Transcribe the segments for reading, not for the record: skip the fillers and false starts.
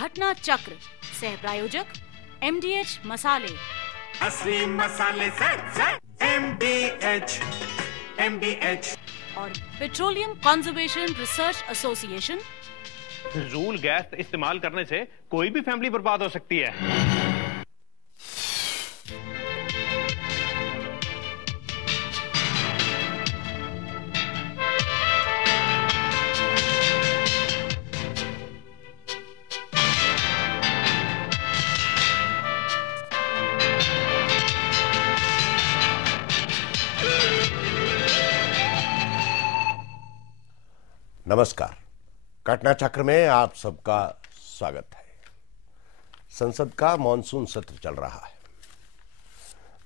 घटना चक्र, सह प्रायोजक MDH मसाले, असली मसाले से MDH और पेट्रोलियम कंजर्वेशन रिसर्च एसोसिएशन। फिजूल गैस इस्तेमाल करने से कोई भी फैमिली बर्बाद हो सकती है। नमस्कार, घटना चक्र में आप सबका स्वागत है। संसद का मॉनसून सत्र चल रहा है।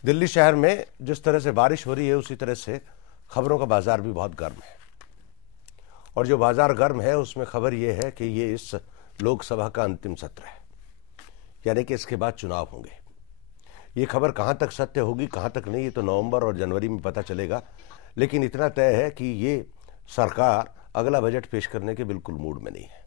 दिल्ली शहर में जिस तरह से बारिश हो रही है उसी तरह से खबरों का बाजार भी बहुत गर्म है। और जो बाजार गर्म है उसमें खबर यह है कि ये इस लोकसभा का अंतिम सत्र है, यानी कि इसके बाद चुनाव होंगे। ये खबर कहां तक सत्य होगी कहां तक नहीं, ये तो नवंबर और जनवरी में पता चलेगा। लेकिन इतना तय है कि ये सरकार अगला बजट पेश करने के बिल्कुल मूड में नहीं है।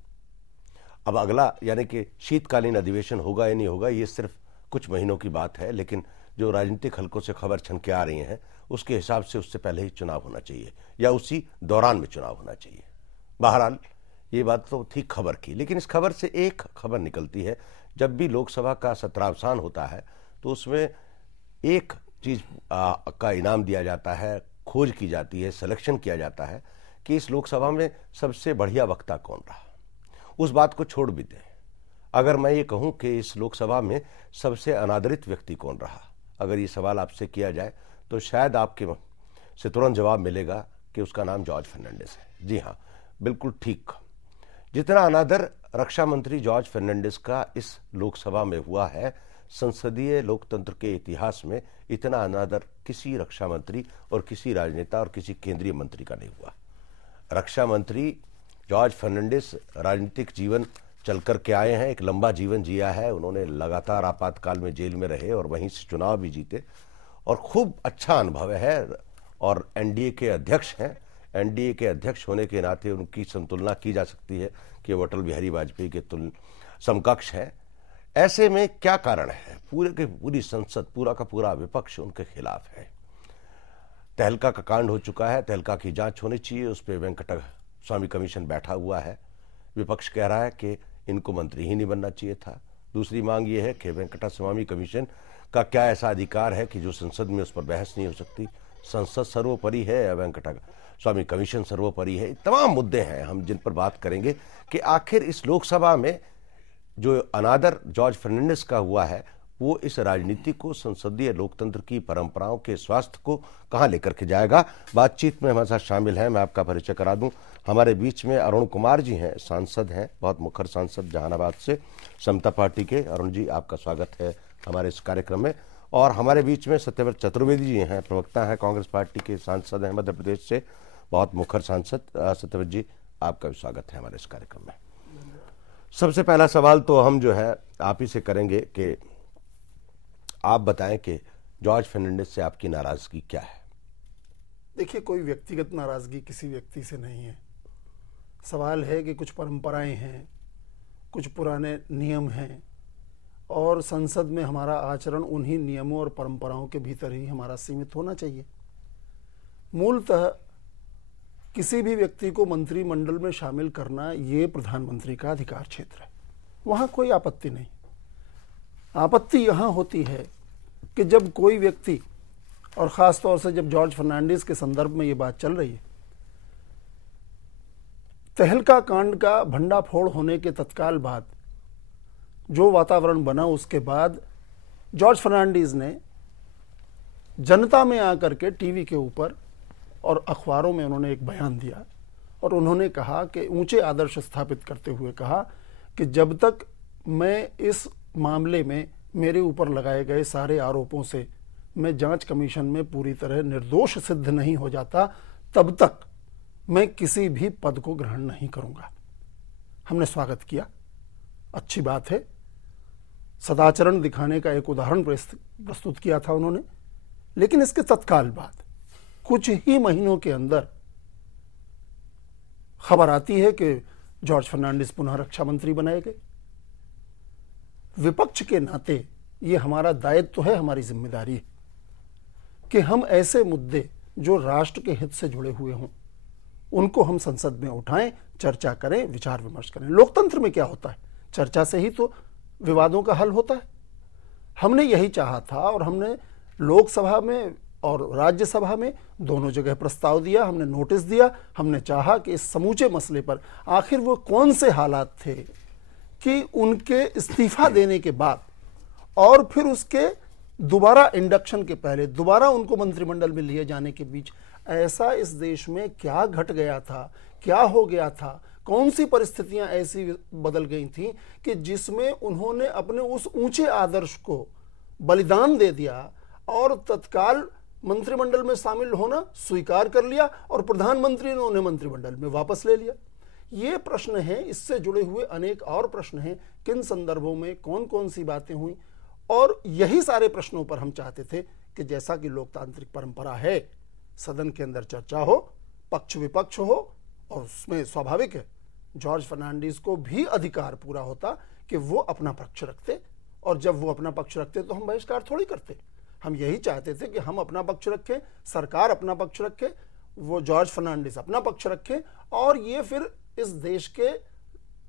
अब अगला यानी कि शीतकालीन अधिवेशन होगा या नहीं होगा, ये सिर्फ कुछ महीनों की बात है। लेकिन जो राजनीतिक हलकों से खबर छन के आ रही हैं उसके हिसाब से उससे पहले ही चुनाव होना चाहिए या उसी दौरान में चुनाव होना चाहिए। बहरहाल ये बात तो थी खबर की, लेकिन इस खबर से एक खबर निकलती है। जब भी लोकसभा का सत्रावसान होता है तो उसमें एक चीज का इनाम दिया जाता है, खोज की जाती है, सिलेक्शन किया जाता है कि इस लोकसभा में सबसे बढ़िया वक्ता कौन रहा। उस बात को छोड़ भी दें, अगर मैं ये कहूं कि इस लोकसभा में सबसे अनादरित व्यक्ति कौन रहा, अगर ये सवाल आपसे किया जाए तो शायद आपके से तुरंत जवाब मिलेगा कि उसका नाम जॉर्ज फर्नांडिस है। जी हाँ, बिल्कुल ठीक। जितना अनादर रक्षा मंत्री जॉर्ज फर्नांडिस का इस लोकसभा में हुआ है, संसदीय लोकतंत्र के इतिहास में इतना अनादर किसी रक्षा मंत्री और किसी राजनेता और किसी केंद्रीय मंत्री का नहीं हुआ। रक्षा मंत्री जॉर्ज फर्नांडिस राजनीतिक जीवन चल कर के आए हैं, एक लंबा जीवन जिया है। उन्होंने लगातार आपातकाल में जेल में रहे और वहीं से चुनाव भी जीते और खूब अच्छा अनुभव है। और एनडीए के अध्यक्ष हैं। एनडीए के अध्यक्ष होने के नाते उनकी संतुलना की जा सकती है कि वो अटल बिहारी वाजपेयी के समकक्ष है। ऐसे में क्या कारण है? पूरी संसद, पूरा का पूरा विपक्ष उनके खिलाफ है। तहलका का कांड हो चुका है, तहलका की जांच होनी चाहिए, उस पर वेंकट स्वामी कमीशन बैठा हुआ है। विपक्ष कह रहा है कि इनको मंत्री ही नहीं बनना चाहिए था। दूसरी मांग ये है कि वेंकट स्वामी कमीशन का क्या ऐसा अधिकार है कि जो संसद में उस पर बहस नहीं हो सकती। संसद सर्वोपरि है या वेंकट स्वामी कमीशन सर्वोपरि है? तमाम मुद्दे हैं हम जिन पर बात करेंगे कि आखिर इस लोकसभा में जो अनादर जॉर्ज फर्नांडिस का हुआ है वो इस राजनीति को, संसदीय लोकतंत्र की परंपराओं के स्वास्थ्य को कहां लेकर के जाएगा। बातचीत में हमारे साथ शामिल हैं, मैं आपका परिचय करा दूं। हमारे बीच में अरुण कुमार जी हैं, सांसद हैं, बहुत मुखर सांसद जहानाबाद से, समता पार्टी के। अरुण जी, आपका स्वागत है हमारे इस कार्यक्रम में। और हमारे बीच में सत्यव्रत चतुर्वेदी जी हैं, प्रवक्ता हैं, कांग्रेस पार्टी के सांसद हैं, मध्य प्रदेश से, बहुत मुखर सांसद। सत्यव्रत जी, आपका भी स्वागत है हमारे इस कार्यक्रम में। सबसे पहला सवाल तो हम जो है आप ही से करेंगे कि आप बताएं कि जॉर्ज फर्नांडिस से आपकी नाराजगी क्या है? देखिए, कोई व्यक्तिगत नाराजगी किसी व्यक्ति से नहीं है। सवाल है कि कुछ परंपराएं हैं, कुछ पुराने नियम हैं और संसद में हमारा आचरण उन्हीं नियमों और परंपराओं के भीतर ही हमारा सीमित होना चाहिए। मूलतः किसी भी व्यक्ति को मंत्रिमंडल में शामिल करना ये प्रधानमंत्री का अधिकार क्षेत्र है, वहां कोई आपत्ति नहीं। आपत्ति यहां होती है कि जब कोई व्यक्ति, और खास तौर से जब जॉर्ज फर्नांडिस के संदर्भ में ये बात चल रही है, तहलका कांड का भंडाफोड़ होने के तत्काल बाद जो वातावरण बना, उसके बाद जॉर्ज फर्नांडिस ने जनता में आकर के टीवी के ऊपर और अखबारों में उन्होंने एक बयान दिया और उन्होंने कहा कि ऊंचे आदर्श स्थापित करते हुए कहा कि जब तक मैं इस मामले में मेरे ऊपर लगाए गए सारे आरोपों से मैं जांच कमीशन में पूरी तरह निर्दोष सिद्ध नहीं हो जाता, तब तक मैं किसी भी पद को ग्रहण नहीं करूंगा। हमने स्वागत किया, अच्छी बात है। सदाचरण दिखाने का एक उदाहरण प्रस्तुत किया था उन्होंने। लेकिन इसके तत्काल बाद कुछ ही महीनों के अंदर खबर आती है कि जॉर्ज फर्नांडिस पुनः रक्षा मंत्री बनाए गए। विपक्ष के नाते ये हमारा दायित्व है, हमारी जिम्मेदारी है कि हम ऐसे मुद्दे जो राष्ट्र के हित से जुड़े हुए हों उनको हम संसद में उठाएं, चर्चा करें, विचार विमर्श करें। लोकतंत्र में क्या होता है, चर्चा से ही तो विवादों का हल होता है। हमने यही चाहा था और हमने लोकसभा में और राज्यसभा में दोनों जगह प्रस्ताव दिया, हमने नोटिस दिया। हमने चाहा कि इस समूचे मसले पर आखिर वो कौन से हालात थे कि उनके इस्तीफा देने के बाद और फिर उसके दोबारा इंडक्शन के पहले दोबारा उनको मंत्रिमंडल में लिए जाने के बीच ऐसा इस देश में क्या घट गया था, क्या हो गया था, कौन सी परिस्थितियां ऐसी बदल गई थी कि जिसमें उन्होंने अपने उस ऊंचे आदर्श को बलिदान दे दिया और तत्काल मंत्रिमंडल में शामिल होना स्वीकार कर लिया और प्रधानमंत्री ने उन्हें मंत्रिमंडल में वापस ले लिया। ये प्रश्न है, इससे जुड़े हुए अनेक और प्रश्न हैं, किन संदर्भों में कौन कौन सी बातें हुई, और यही सारे प्रश्नों पर हम चाहते थे कि जैसा कि लोकतांत्रिक परंपरा है, सदन के अंदर चर्चा हो, पक्ष विपक्ष हो, और उसमें स्वाभाविक है जॉर्ज फर्नांडिस को भी अधिकार पूरा होता कि वो अपना पक्ष रखते, और जब वो अपना पक्ष रखते तो हम बहिष्कार थोड़ी करते। हम यही चाहते थे कि हम अपना पक्ष रखें, सरकार अपना पक्ष रखे, वो जॉर्ज फर्नांडिस अपना पक्ष रखें, और ये फिर इस देश के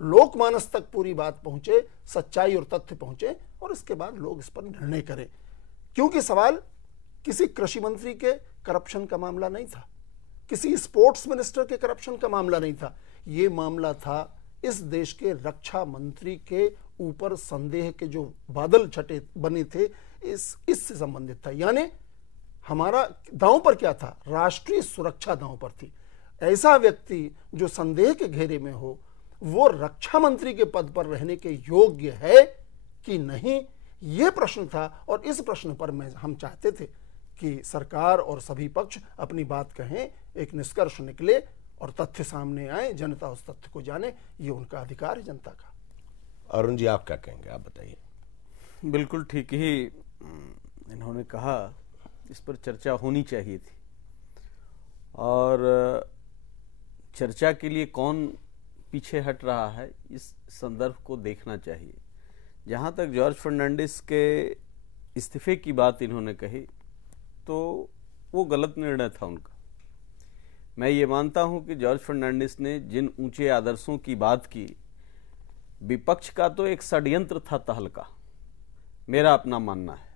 लोकमानस तक पूरी बात पहुंचे, सच्चाई और तथ्य पहुंचे, और इसके बाद लोग इस पर निर्णय करें। क्योंकि सवाल किसी कृषि मंत्री के करप्शन का मामला नहीं था, किसी स्पोर्ट्स मिनिस्टर के करप्शन का मामला नहीं था, ये मामला था इस देश के रक्षा मंत्री के ऊपर संदेह के जो बादल छटे बने थे, इससे संबंधित था। यानी हमारा दांव पर क्या था, राष्ट्रीय सुरक्षा दांव पर थी। ऐसा व्यक्ति जो संदेह के घेरे में हो वो रक्षा मंत्री के पद पर रहने के योग्य है कि नहीं, ये प्रश्न था। और इस प्रश्न पर हम चाहते थे कि सरकार और सभी पक्ष अपनी बात कहें, एक निष्कर्ष निकले और तथ्य सामने आए, जनता उस तथ्य को जाने, ये उनका अधिकार है जनता का। अरुण जी, आप क्या कहेंगे, आप बताइए। बिल्कुल ठीक ही इन्होंने कहा, इस पर चर्चा होनी चाहिए थी, और चर्चा के लिए कौन पीछे हट रहा है इस संदर्भ को देखना चाहिए। जहां तक जॉर्ज फर्नांडिस के इस्तीफे की बात इन्होंने कही, तो वो गलत निर्णय था उनका। मैं ये मानता हूं कि जॉर्ज फर्नांडिस ने जिन ऊंचे आदर्शों की बात की, विपक्ष का तो एक षड्यंत्र था तहलका, मेरा अपना मानना है।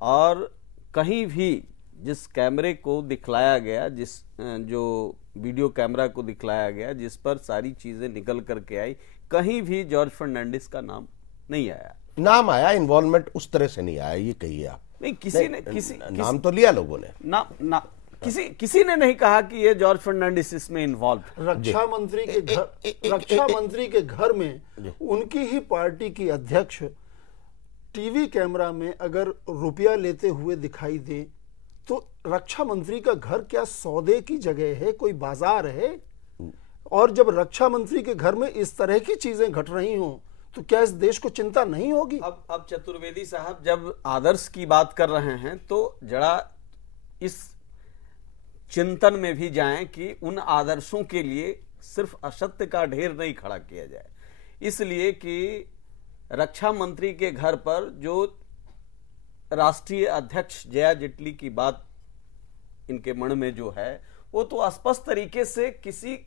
और कहीं भी जिस कैमरे को दिखलाया गया, जो वीडियो कैमरा को दिखलाया गया, जिस पर सारी चीजें निकल करके आई, कहीं भी जॉर्ज फर्नांडिस का नाम नहीं आया। नाम आया, इन्वॉल्वमेंट उस तरह से नहीं आया, ये कहिए आप। नहीं, किसी ने नाम तो लिया लोगों ने, किसी ने नहीं कहा कि ये जॉर्ज फर्नांडिस इसमें इन्वॉल्व। रक्षा मंत्री के घर में उनकी ही पार्टी की अध्यक्ष टीवी कैमरा में अगर रुपया लेते हुए दिखाई दे तो रक्षा मंत्री का घर क्या सौदे की जगह है, कोई बाजार है? और जब रक्षा मंत्री के घर में इस तरह की चीजें घट रही हों तो क्या इस देश को चिंता नहीं होगी? अब चतुर्वेदी साहब जब आदर्श की बात कर रहे हैं तो जरा इस चिंतन में भी जाएं कि उन आदर्शों के लिए सिर्फ असत्य का ढेर नहीं खड़ा किया जाए। इसलिए कि रक्षा मंत्री के घर पर जो राष्ट्रीय अध्यक्ष जया जेटली की बात इनके मन में जो है, वो तो स्पष्ट तरीके से किसी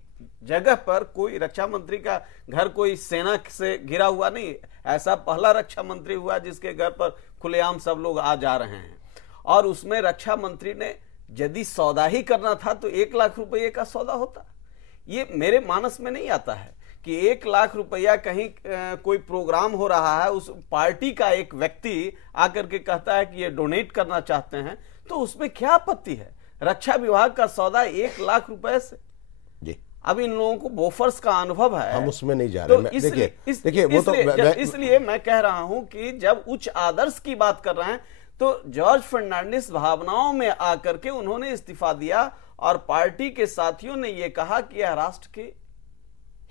जगह पर कोई रक्षा मंत्री का घर कोई सेना से घिरा हुआ नहीं। ऐसा पहला रक्षा मंत्री हुआ जिसके घर पर खुलेआम सब लोग आ जा रहे हैं। और उसमें रक्षा मंत्री ने यदि सौदा ही करना था तो 1 लाख रुपये का सौदा होता। ये मेरे मानस में नहीं आता है कि 1 लाख रुपया कहीं कोई प्रोग्राम हो रहा है, उस पार्टी का एक व्यक्ति आकर के कहता है कि ये डोनेट करना चाहते हैं, तो उसमें क्या आपत्ति है? रक्षा विभाग का सौदा 1 लाख रुपए से। जी, अब इन लोगों को बोफर्स का अनुभव है, हम उसमें नहीं जा रहे। तो इसलिए मैं कह रहा हूं कि जब उच्च आदर्श की बात कर रहे हैं तो जॉर्ज फर्नांडिस भावनाओं में आकर के उन्होंने इस्तीफा दिया और पार्टी के साथियों ने यह कहा कि यह राष्ट्र के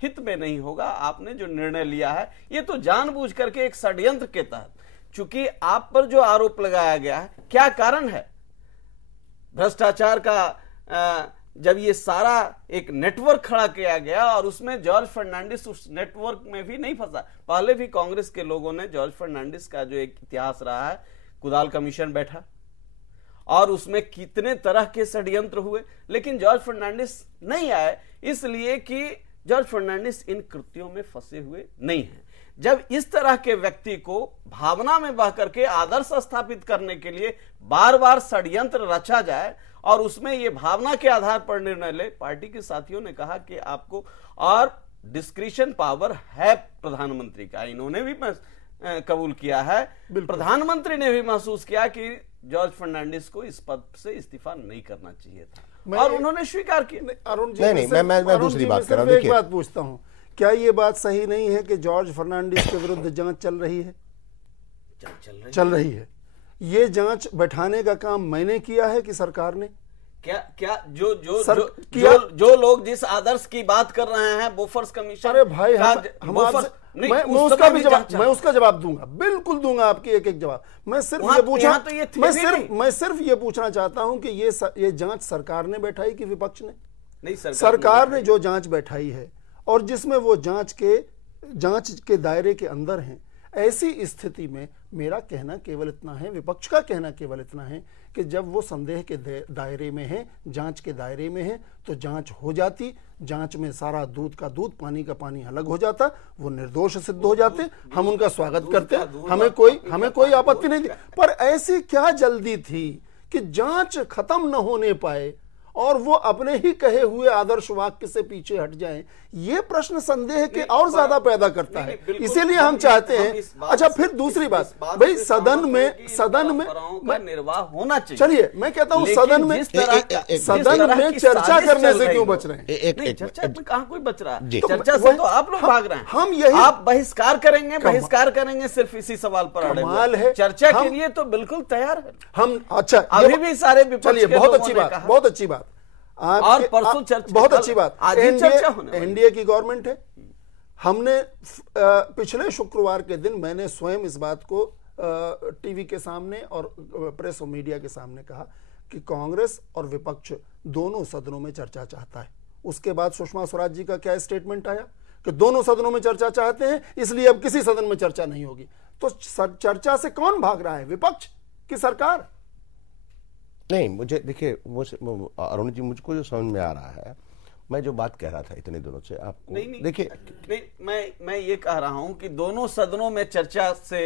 हित में नहीं होगा। आपने जो निर्णय लिया है ये तो जानबूझ करके एक षड्यंत्र के तहत, चूंकि आप पर जो आरोप लगाया गया है, क्या कारण है? भ्रष्टाचार का जब ये सारा एक नेटवर्क खड़ा किया गया और उसमें जॉर्ज फर्नांडिस उस नेटवर्क में भी नहीं फंसा। पहले भी कांग्रेस के लोगों ने जॉर्ज फर्नांडिस का जो एक इतिहास रहा है, कुदाल कमीशन बैठा और उसमें कितने तरह के षड्यंत्र हुए, लेकिन जॉर्ज फर्नांडिस नहीं आए, इसलिए कि जॉर्ज फर्नांडिस इन कृत्यों में फंसे हुए नहीं हैं। जब इस तरह के व्यक्ति को भावना में बह करके आदर्श स्थापित करने के लिए बार बार षड्यंत्र रचा जाए और उसमें ये भावना के आधार पर निर्णय ले, पार्टी के साथियों ने कहा कि आपको, और डिस्क्रिशन पावर है प्रधानमंत्री का, इन्होंने भी कबूल किया है, प्रधानमंत्री ने भी महसूस किया कि जॉर्ज फर्नांडिस को इस पद से इस्तीफा नहीं करना चाहिए था और उन्होंने स्वीकार किया। अरुण जी, मैं दूसरी बात कर रहा हूं। एक बात पूछता हूं, क्या ये बात सही नहीं है कि जॉर्ज फर्नांडिस के विरुद्ध जांच चल रही है? चल रही है। ये जांच बैठाने का काम मैंने किया है कि सरकार ने? क्या जो लोग जिस आदर्श की बात कर रहे हैं, बोफर्स कमीशन, अरे भाई मैं उसका जवाब दूंगा, बिल्कुल दूंगा आपकी एक एक जवाब। मैं सिर्फ ये पूछना चाहता हूं कि ये जांच सरकार ने बैठाई कि विपक्ष ने? नहीं, सरकार ने जो जांच बैठाई है और जिसमें वो जांच के दायरे के अंदर हैं, ऐसी स्थिति में मेरा कहना केवल इतना है, विपक्ष का कहना केवल इतना है कि जब वो संदेह के दायरे में है, जांच के दायरे में है, तो जांच हो जाती, जांच में सारा दूध का दूध, पानी का पानी अलग हो जाता, वो निर्दोष सिद्ध हो जाते, हम उनका स्वागत करते हैं, हमें कोई आपत्ति नहीं थी। पर ऐसी क्या जल्दी थी कि जांच खत्म न होने पाए और वो अपने ही कहे हुए आदर्श वाक्य से पीछे हट जाएं? ये प्रश्न संदेह के और ज्यादा पैदा करता है। इसीलिए हम चाहते हैं। अच्छा, फिर दूसरी बात, भाई सदन में निर्वाह होना चाहिए। चलिए, मैं कहता हूँ सदन में चर्चा करने से क्यों बच रहे हैं? चर्चा में कहाँ कोई बच रहा है? चर्चा से तो आप लोग भाग रहे हैं। हम यही, आप बहिष्कार करेंगे सिर्फ इसी सवाल पर अड़े हुए। चर्चा के लिए तो बिल्कुल तैयार है हम। अच्छा, अभी भी सारे विपक्ष के बहुत अच्छी बात और परसों चर्चा, बहुत अच्छी बात, आज ही चर्चा होने, एनडीए की गवर्नमेंट है। हमने पिछले शुक्रवार के दिन मैंने स्वयं इस बात को टीवी के सामने और प्रेस और मीडिया के सामने कहा कि कांग्रेस और विपक्ष दोनों सदनों में चर्चा चाहता है। उसके बाद सुषमा स्वराज जी का क्या स्टेटमेंट आया कि दोनों सदनों में चर्चा चाहते हैं, इसलिए अब किसी सदन में चर्चा नहीं होगी। तो चर्चा से कौन भाग रहा है, विपक्ष की सरकार? नहीं, मुझे देखिए, अरुण जी, मुझको जो समझ में आ रहा है, मैं जो बात कह रहा था इतने दिनों से आपको, देखिए मैं ये कह रहा हूं कि दोनों सदनों में चर्चा से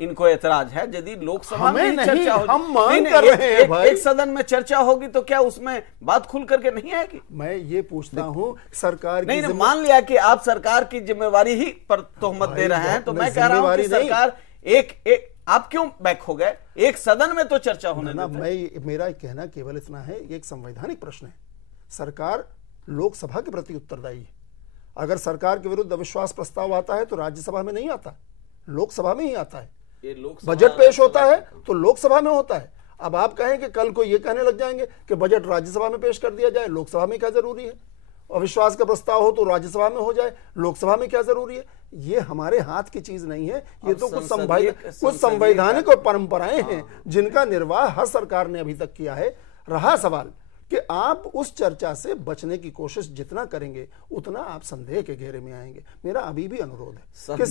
इनको ऐतराज है। यदि लोकसभा में चर्चा होगी, हम मांग कर रहे हैं भाई, एक सदन में चर्चा होगी तो क्या उसमें बात खुल करके नहीं आएगी? मैं ये पूछता हूं, सरकार नहीं, मान लिया कि आप सरकार की जिम्मेवारी ही पर तोहमत दे रहे हैं, तो मैं कह रहा हूं कि सरकार एक आप क्यों बैक हो गए? एक सदन में तो चर्चा होने देते। मेरा कहना केवल इतना है, ये एक संवैधानिक प्रश्न है। सरकार लोकसभा के प्रति उत्तरदायी है। अगर सरकार के विरुद्ध अविश्वास प्रस्ताव आता है तो राज्यसभा में नहीं आता, लोकसभा में ही आता है। बजट पेश होता है तो लोकसभा में होता है। अब आप कहें कि कल को ये कहने लग जाएंगे कि बजट राज्यसभा में पेश कर दिया जाए, लोकसभा में क्या जरूरी है? अविश्वास का प्रस्ताव हो तो राज्यसभा में हो जाए, लोकसभा में क्या जरूरी है? ये हमारे हाथ की चीज नहीं है। ये तो कुछ संवैधानिक और परंपराएं हैं जिनका निर्वाह हर सरकार ने अभी तक किया है। रहा सवाल कि आप उस चर्चा से बचने की कोशिश जितना करेंगे उतना आप संदेह के घेरे में आएंगे। मेरा अभी भी अनुरोध है कि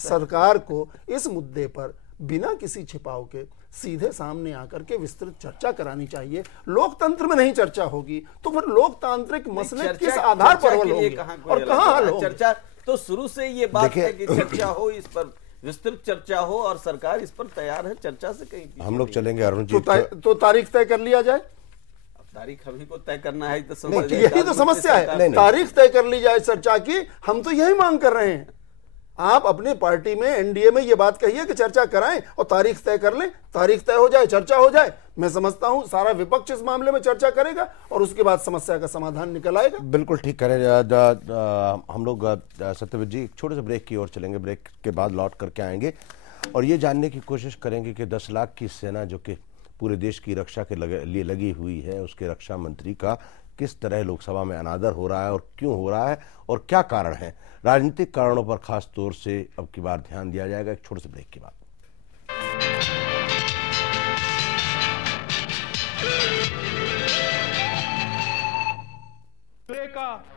सरकार को इस मुद्दे पर बिना किसी छिपाव के सीधे सामने आकर के विस्तृत चर्चा करानी चाहिए। लोकतंत्र में नहीं चर्चा होगी तो फिर लोकतांत्रिक मसले किस आधार पर हल होंगे और कहां हल होंगे? चर्चा तो शुरू से ये बात है कि चर्चा हो, इस पर विस्तृत चर्चा हो और सरकार इस पर तैयार है। चर्चा से कहीं हम लोग चलेंगे अरुण जी। तो तारीख तय कर लिया जाए। तारीख अभी को तय करना है तो यही तो समस्या है। तारीख तय कर ली जाए चर्चा की, हम तो यही मांग कर रहे हैं। आप अपनी पार्टी में, एनडीए में ये बात कहिए कि चर्चा कराएं और तारीख तय कर लें, तारीख तय हो जाए, चर्चा हो जाए। मैं समझता हूं सारा विपक्ष इस मामले में चर्चा करेगा और उसके बाद समस्या का समाधान निकल आएगा। बिल्कुल ठीक करें। हम लोग सत्यव्रत जी एक छोटे से ब्रेक की ओर चलेंगे। ब्रेक के बाद लौट करके आएंगे और ये जानने की कोशिश करेंगे कि 10 लाख की सेना जो कि पूरे देश की रक्षा के लिए लगी हुई है, उसके रक्षा मंत्री का किस तरह लोकसभा में अनादर हो रहा है और क्यों हो रहा है और क्या कारण है। राजनीतिक कारणों पर खास तौर से अब की बार ध्यान दिया जाएगा एक छोटे से ब्रेक के बाद।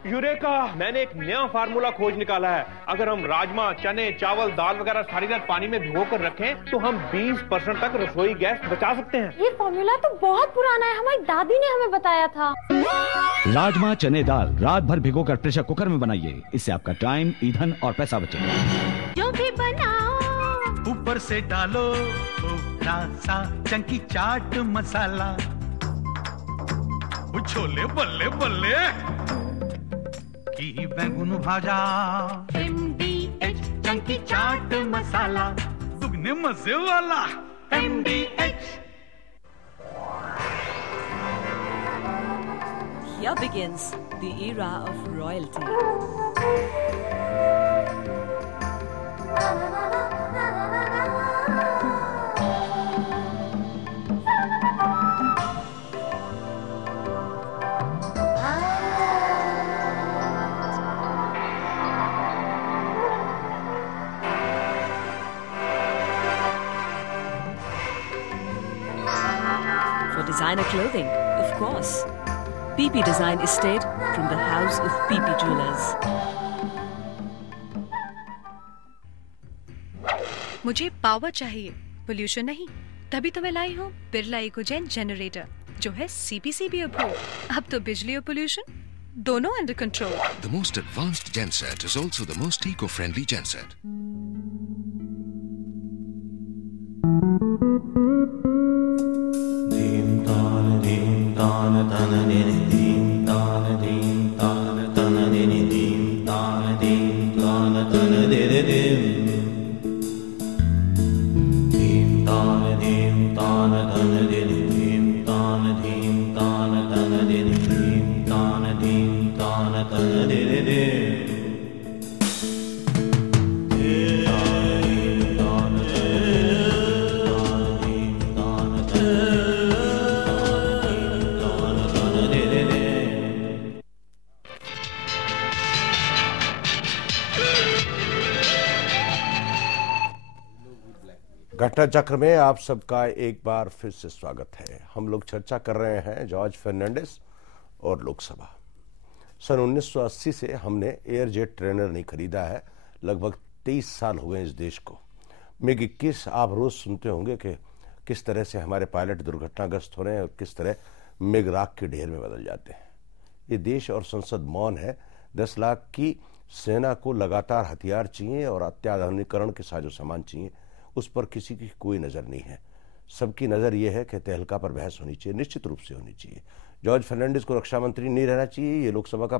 यूरेका, मैंने एक नया फार्मूला खोज निकाला है। अगर हम राजमा, चने, चावल, दाल वगैरह सारी रात पानी में भिगो कर रखें तो हम 20% तक रसोई गैस बचा सकते हैं। ये फॉर्मूला तो बहुत पुराना है, हमारी दादी ने हमें बताया था। राजमा, चने, दाल रात भर भिगोकर प्रेशर कुकर में बनाइए। इससे आपका टाइम, ईंधन और पैसा बचेगा। जो भी बनाओ ऊपर से डालो थोड़ा सा चंकी चाट मसाला। वो छोले बल्ले बल्ले की बैंगन भाजा, MDH चंकी चाट मसाला, दुगने मजे वाला MDH। Here begins the era of royalty. For designer clothing, of course. PP Design Estate from the house of PP Jewelers. मुझे पावर चाहिए, पोल्यूशन नहीं। तभी तो मैं लाई हूँ बिरला इकोजेन जनरेटर, जो है CPCB अप्रूव। अब तो बिजली और पोल्यूशन दोनों under control. The most advanced genset is also the most eco-friendly genset. घटना चक्र में आप सबका एक बार फिर से स्वागत है। हम लोग चर्चा कर रहे हैं जॉर्ज फर्नांडिस और लोकसभा। सन 1980 से हमने एयरजेट ट्रेनर नहीं खरीदा है। लगभग 23 साल हो गए इस देश को। मिग 21 आप रोज सुनते होंगे कि किस तरह से हमारे पायलट दुर्घटनाग्रस्त हो रहे हैं और किस तरह मिग राख के ढेर में बदल जाते हैं। ये देश और संसद मौन है। 10 लाख की सेना को लगातार हथियार चाहिए और अत्याधुनिकीकरण के साजो सामान चाहिए। उस पर किसी की कोई नजर नहीं है। सबकी नजर यह है कि तहलका पर बहस होनी चाहिए, निश्चित रूप से होनी चाहिए। जॉर्ज फर्नांडिस को रक्षा मंत्री नहीं रहना चाहिए, ये लोकसभा का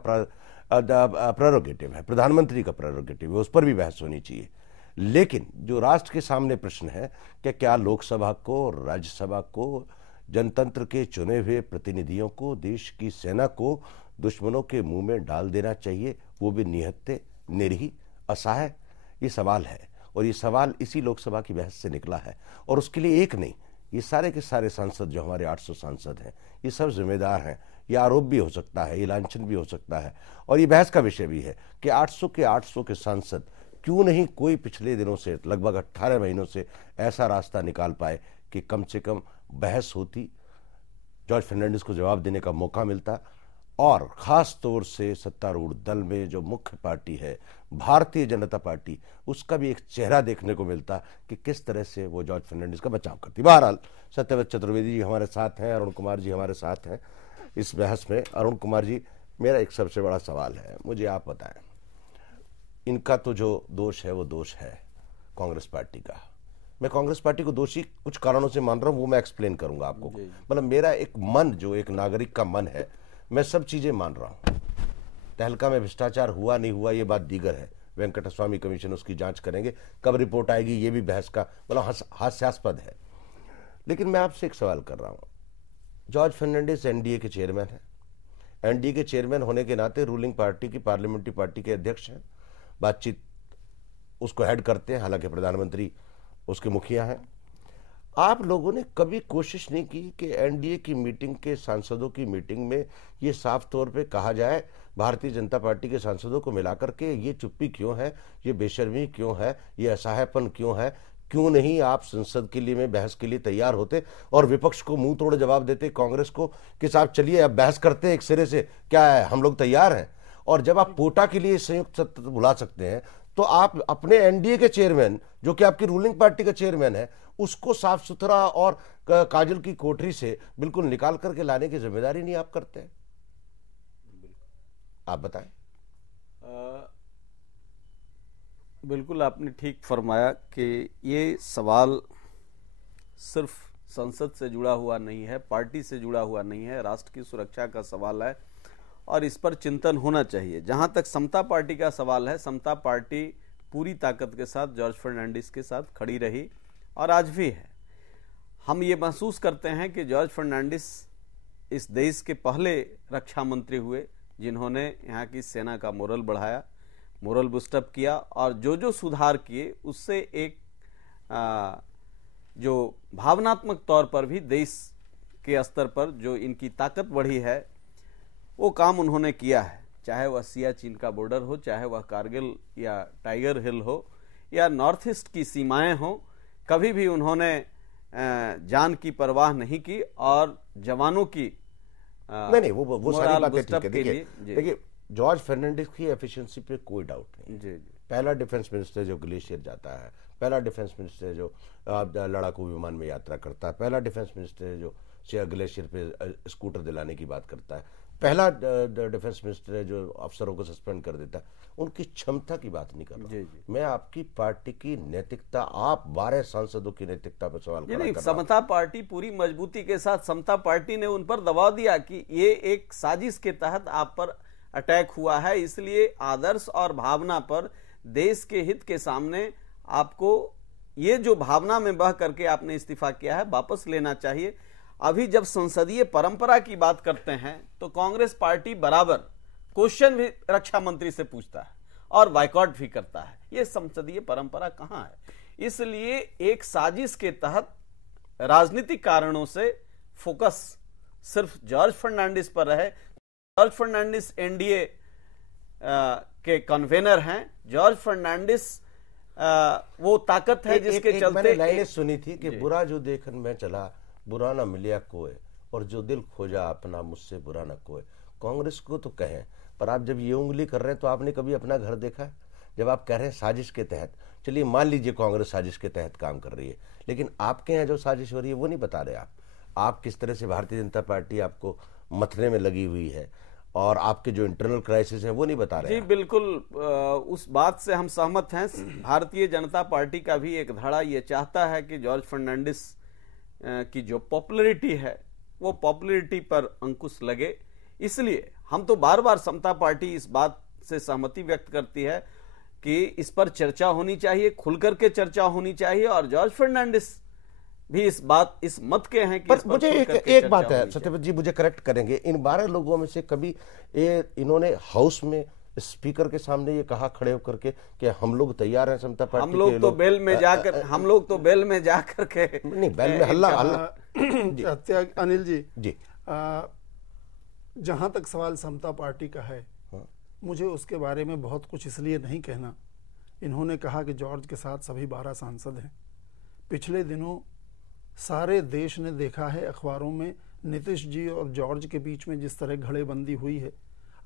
प्रेरोगेटिव है, प्रधानमंत्री का प्रेरोगेटिव है, उस पर भी बहस होनी चाहिए। लेकिन जो राष्ट्र के सामने प्रश्न है कि क्या लोकसभा को, राज्यसभा को, जनतंत्र के चुने हुए प्रतिनिधियों को, देश की सेना को दुश्मनों के मुंह में डाल देना चाहिए, वो भी निहत्थे, निरीह, असहाय? ये सवाल है और ये सवाल इसी लोकसभा की बहस से निकला है। और उसके लिए एक नहीं, ये सारे के सारे सांसद जो हमारे 800 सांसद हैं, ये सब जिम्मेदार हैं। ये आरोप भी हो सकता है, ये लांछन भी हो सकता है और ये बहस का विषय भी है कि 800 के सांसद क्यों नहीं कोई पिछले दिनों से, लगभग 18 महीनों से ऐसा रास्ता निकाल पाए कि कम से कम बहस होती, जॉर्ज फर्नांडिस को जवाब देने का मौका मिलता और खास तौर से सत्तारूढ़ दल में जो मुख्य पार्टी है भारतीय जनता पार्टी, उसका भी एक चेहरा देखने को मिलता कि किस तरह से वो जॉर्ज फर्नांडिस का बचाव करती। बहरहाल सत्यव्रत चतुर्वेदी जी हमारे साथ हैं, अरुण कुमार जी हमारे साथ हैं इस बहस में। अरुण कुमार जी, मेरा एक सबसे बड़ा सवाल है, मुझे आप बताएं, इनका तो जो दोष है वो दोष है कांग्रेस पार्टी का। मैं कांग्रेस पार्टी को दोषी कुछ कारणों से मान रहा हूं, वो मैं एक्सप्लेन करूंगा आपको। मतलब मेरा एक मन, जो एक नागरिक का मन है, मैं सब चीजें मान रहा हूं। तहलका में भ्रष्टाचार हुआ नहीं हुआ ये बात दीगर है, वेंकटस्वामी कमीशन उसकी जांच करेंगे, कब रिपोर्ट आएगी ये भी बहस का मतलब हास्यास्पद है। लेकिन मैं आपसे एक सवाल कर रहा हूं, जॉर्ज फर्नांडिस एनडीए के चेयरमैन है, एनडीए के चेयरमैन होने के नाते रूलिंग पार्टी की पार्लियामेंट्री पार्टी के अध्यक्ष हैं, बातचीत उसको हेड करते हैं, हालांकि प्रधानमंत्री उसके मुखिया हैं। आप लोगों ने कभी कोशिश नहीं की कि एनडीए की मीटिंग के सांसदों की मीटिंग में ये साफ तौर पे कहा जाए, भारतीय जनता पार्टी के सांसदों को मिलाकर के ये चुप्पी क्यों है, ये बेशर्मी क्यों है, ये असहायपन क्यों है? क्यों नहीं आप संसद के लिए में बहस के लिए तैयार होते और विपक्ष को मुंह तोड़ जवाब देते कांग्रेस को कि साहब चलिए अब बहस करते हैं एक सिरे से, क्या है हम लोग तैयार हैं? और जब आप पोटा के लिए संयुक्त सत्र बुला सकते हैं तो आप अपने एनडीए के चेयरमैन, जो कि आपकी रूलिंग पार्टी का चेयरमैन है, उसको साफ सुथरा और काजल की कोठरी से बिल्कुल निकाल करके लाने की जिम्मेदारी नहीं आप करते हैं। आप बताएं। बिल्कुल आपने ठीक फरमाया कि ये सवाल सिर्फ संसद से जुड़ा हुआ नहीं है, पार्टी से जुड़ा हुआ नहीं है, राष्ट्र की सुरक्षा का सवाल है और इस पर चिंतन होना चाहिए। जहां तक समता पार्टी का सवाल है, समता पार्टी पूरी ताकत के साथ जॉर्ज फर्नांडिस के साथ खड़ी रही और आज भी है। हम ये महसूस करते हैं कि जॉर्ज फर्नांडिस इस देश के पहले रक्षा मंत्री हुए जिन्होंने यहाँ की सेना का मोरल बढ़ाया, मोरल बूस्टअप किया और जो सुधार किए उससे एक जो भावनात्मक तौर पर भी देश के स्तर पर जो इनकी ताकत बढ़ी है वो काम उन्होंने किया है। चाहे वह सियाचिन का बॉर्डर हो, चाहे वह कारगिल या टाइगर हिल हो या नॉर्थ ईस्ट की सीमाएं हो, कभी भी उन्होंने जान की परवाह नहीं की और जवानों की नहीं वो सारी बातें ठीक है। देखिए जॉर्ज फर्नांडिस की एफिशिएंसी पे कोई डाउट नहीं। जी। पहला डिफेंस मिनिस्टर जो ग्लेशियर जाता है, पहला डिफेंस मिनिस्टर जो लड़ाकू विमान में यात्रा करता है, पहला डिफेंस मिनिस्टर जो ग्लेशियर पे स्कूटर दिलाने की बात करता है, पहला डिफेंस मिनिस्टर है जो अफसरों को सस्पेंड कर देता है। उनकी क्षमता की बात नहीं कर रहा। मैं आपकी पार्टी की नैतिकता, आप 12 सांसदों की नैतिकता पर सवाल कर रहा हूं। समता पार्टी पूरी मजबूती के साथ, समता पार्टी ने उन पर दबाव दिया कि ये एक साजिश के तहत आप पर अटैक हुआ है, इसलिए आदर्श और भावना पर देश के हित के सामने आपको ये जो भावना में बह करके आपने इस्तीफा किया है वापस लेना चाहिए। अभी जब संसदीय परंपरा की बात करते हैं तो कांग्रेस पार्टी बराबर क्वेश्चन भी रक्षा मंत्री से पूछता है और बायकॉट भी करता है। ये संसदीय परंपरा कहां है? इसलिए एक साजिश के तहत राजनीतिक कारणों से फोकस सिर्फ जॉर्ज फर्नांडिस पर रहे। जॉर्ज फर्नांडिस एनडीए के कन्वेनर हैं। जॉर्ज फर्नांडिस वो ताकत है जिसके चलते मैंने लाइनें सुनी थी कि बुरा जो देखन में चला बुरा ना मिलिया कोई, और जो दिल खोजा अपना मुझसे बुरा ना कोई। कांग्रेस को तो कहें, पर आप जब ये उंगली कर रहे हैं तो आपने कभी अपना घर देखा है? जब आप कह रहे हैं साजिश के तहत, चलिए मान लीजिए कांग्रेस साजिश के तहत काम कर रही है, लेकिन आपके यहाँ जो साजिश हो रही है वो नहीं बता रहे आप किस तरह से भारतीय जनता पार्टी आपको मथने में लगी हुई है और आपके जो इंटरनल क्राइसिस है वो नहीं बता रहे। जी बिल्कुल, उस बात से हम सहमत हैं। भारतीय जनता पार्टी का भी एक धड़ा ये चाहता है कि जॉर्ज फर्नांडिस की जो पॉपुलैरिटी है वो पॉपुलैरिटी पर अंकुश लगे। इसलिए हम तो बार बार समता पार्टी इस बात से सहमति व्यक्त करती है कि इस पर चर्चा होनी चाहिए, खुलकर के चर्चा होनी चाहिए और जॉर्ज फर्नांडिस भी इस मत के हैं कि पर मुझे एक बात है सत्यव्रत जी, मुझे करेक्ट करेंगे, इन 12 लोगों में से कभी इन्होंने हाउस में स्पीकर के सामने ये कहा खड़े होकर के कि हम लोग तैयार हैं समता पार्टी हम लोग तो बेल में जाकर के नहीं, बेल में हल्ला अनिल जी जहां तक सवाल समता पार्टी का है, मुझे उसके बारे में बहुत कुछ इसलिए नहीं कहना। इन्होंने कहा कि जॉर्ज के साथ सभी 12 सांसद हैं। पिछले दिनों सारे देश ने देखा है अखबारों में नीतीश जी और जॉर्ज के बीच में जिस तरह घड़ेबंदी हुई है।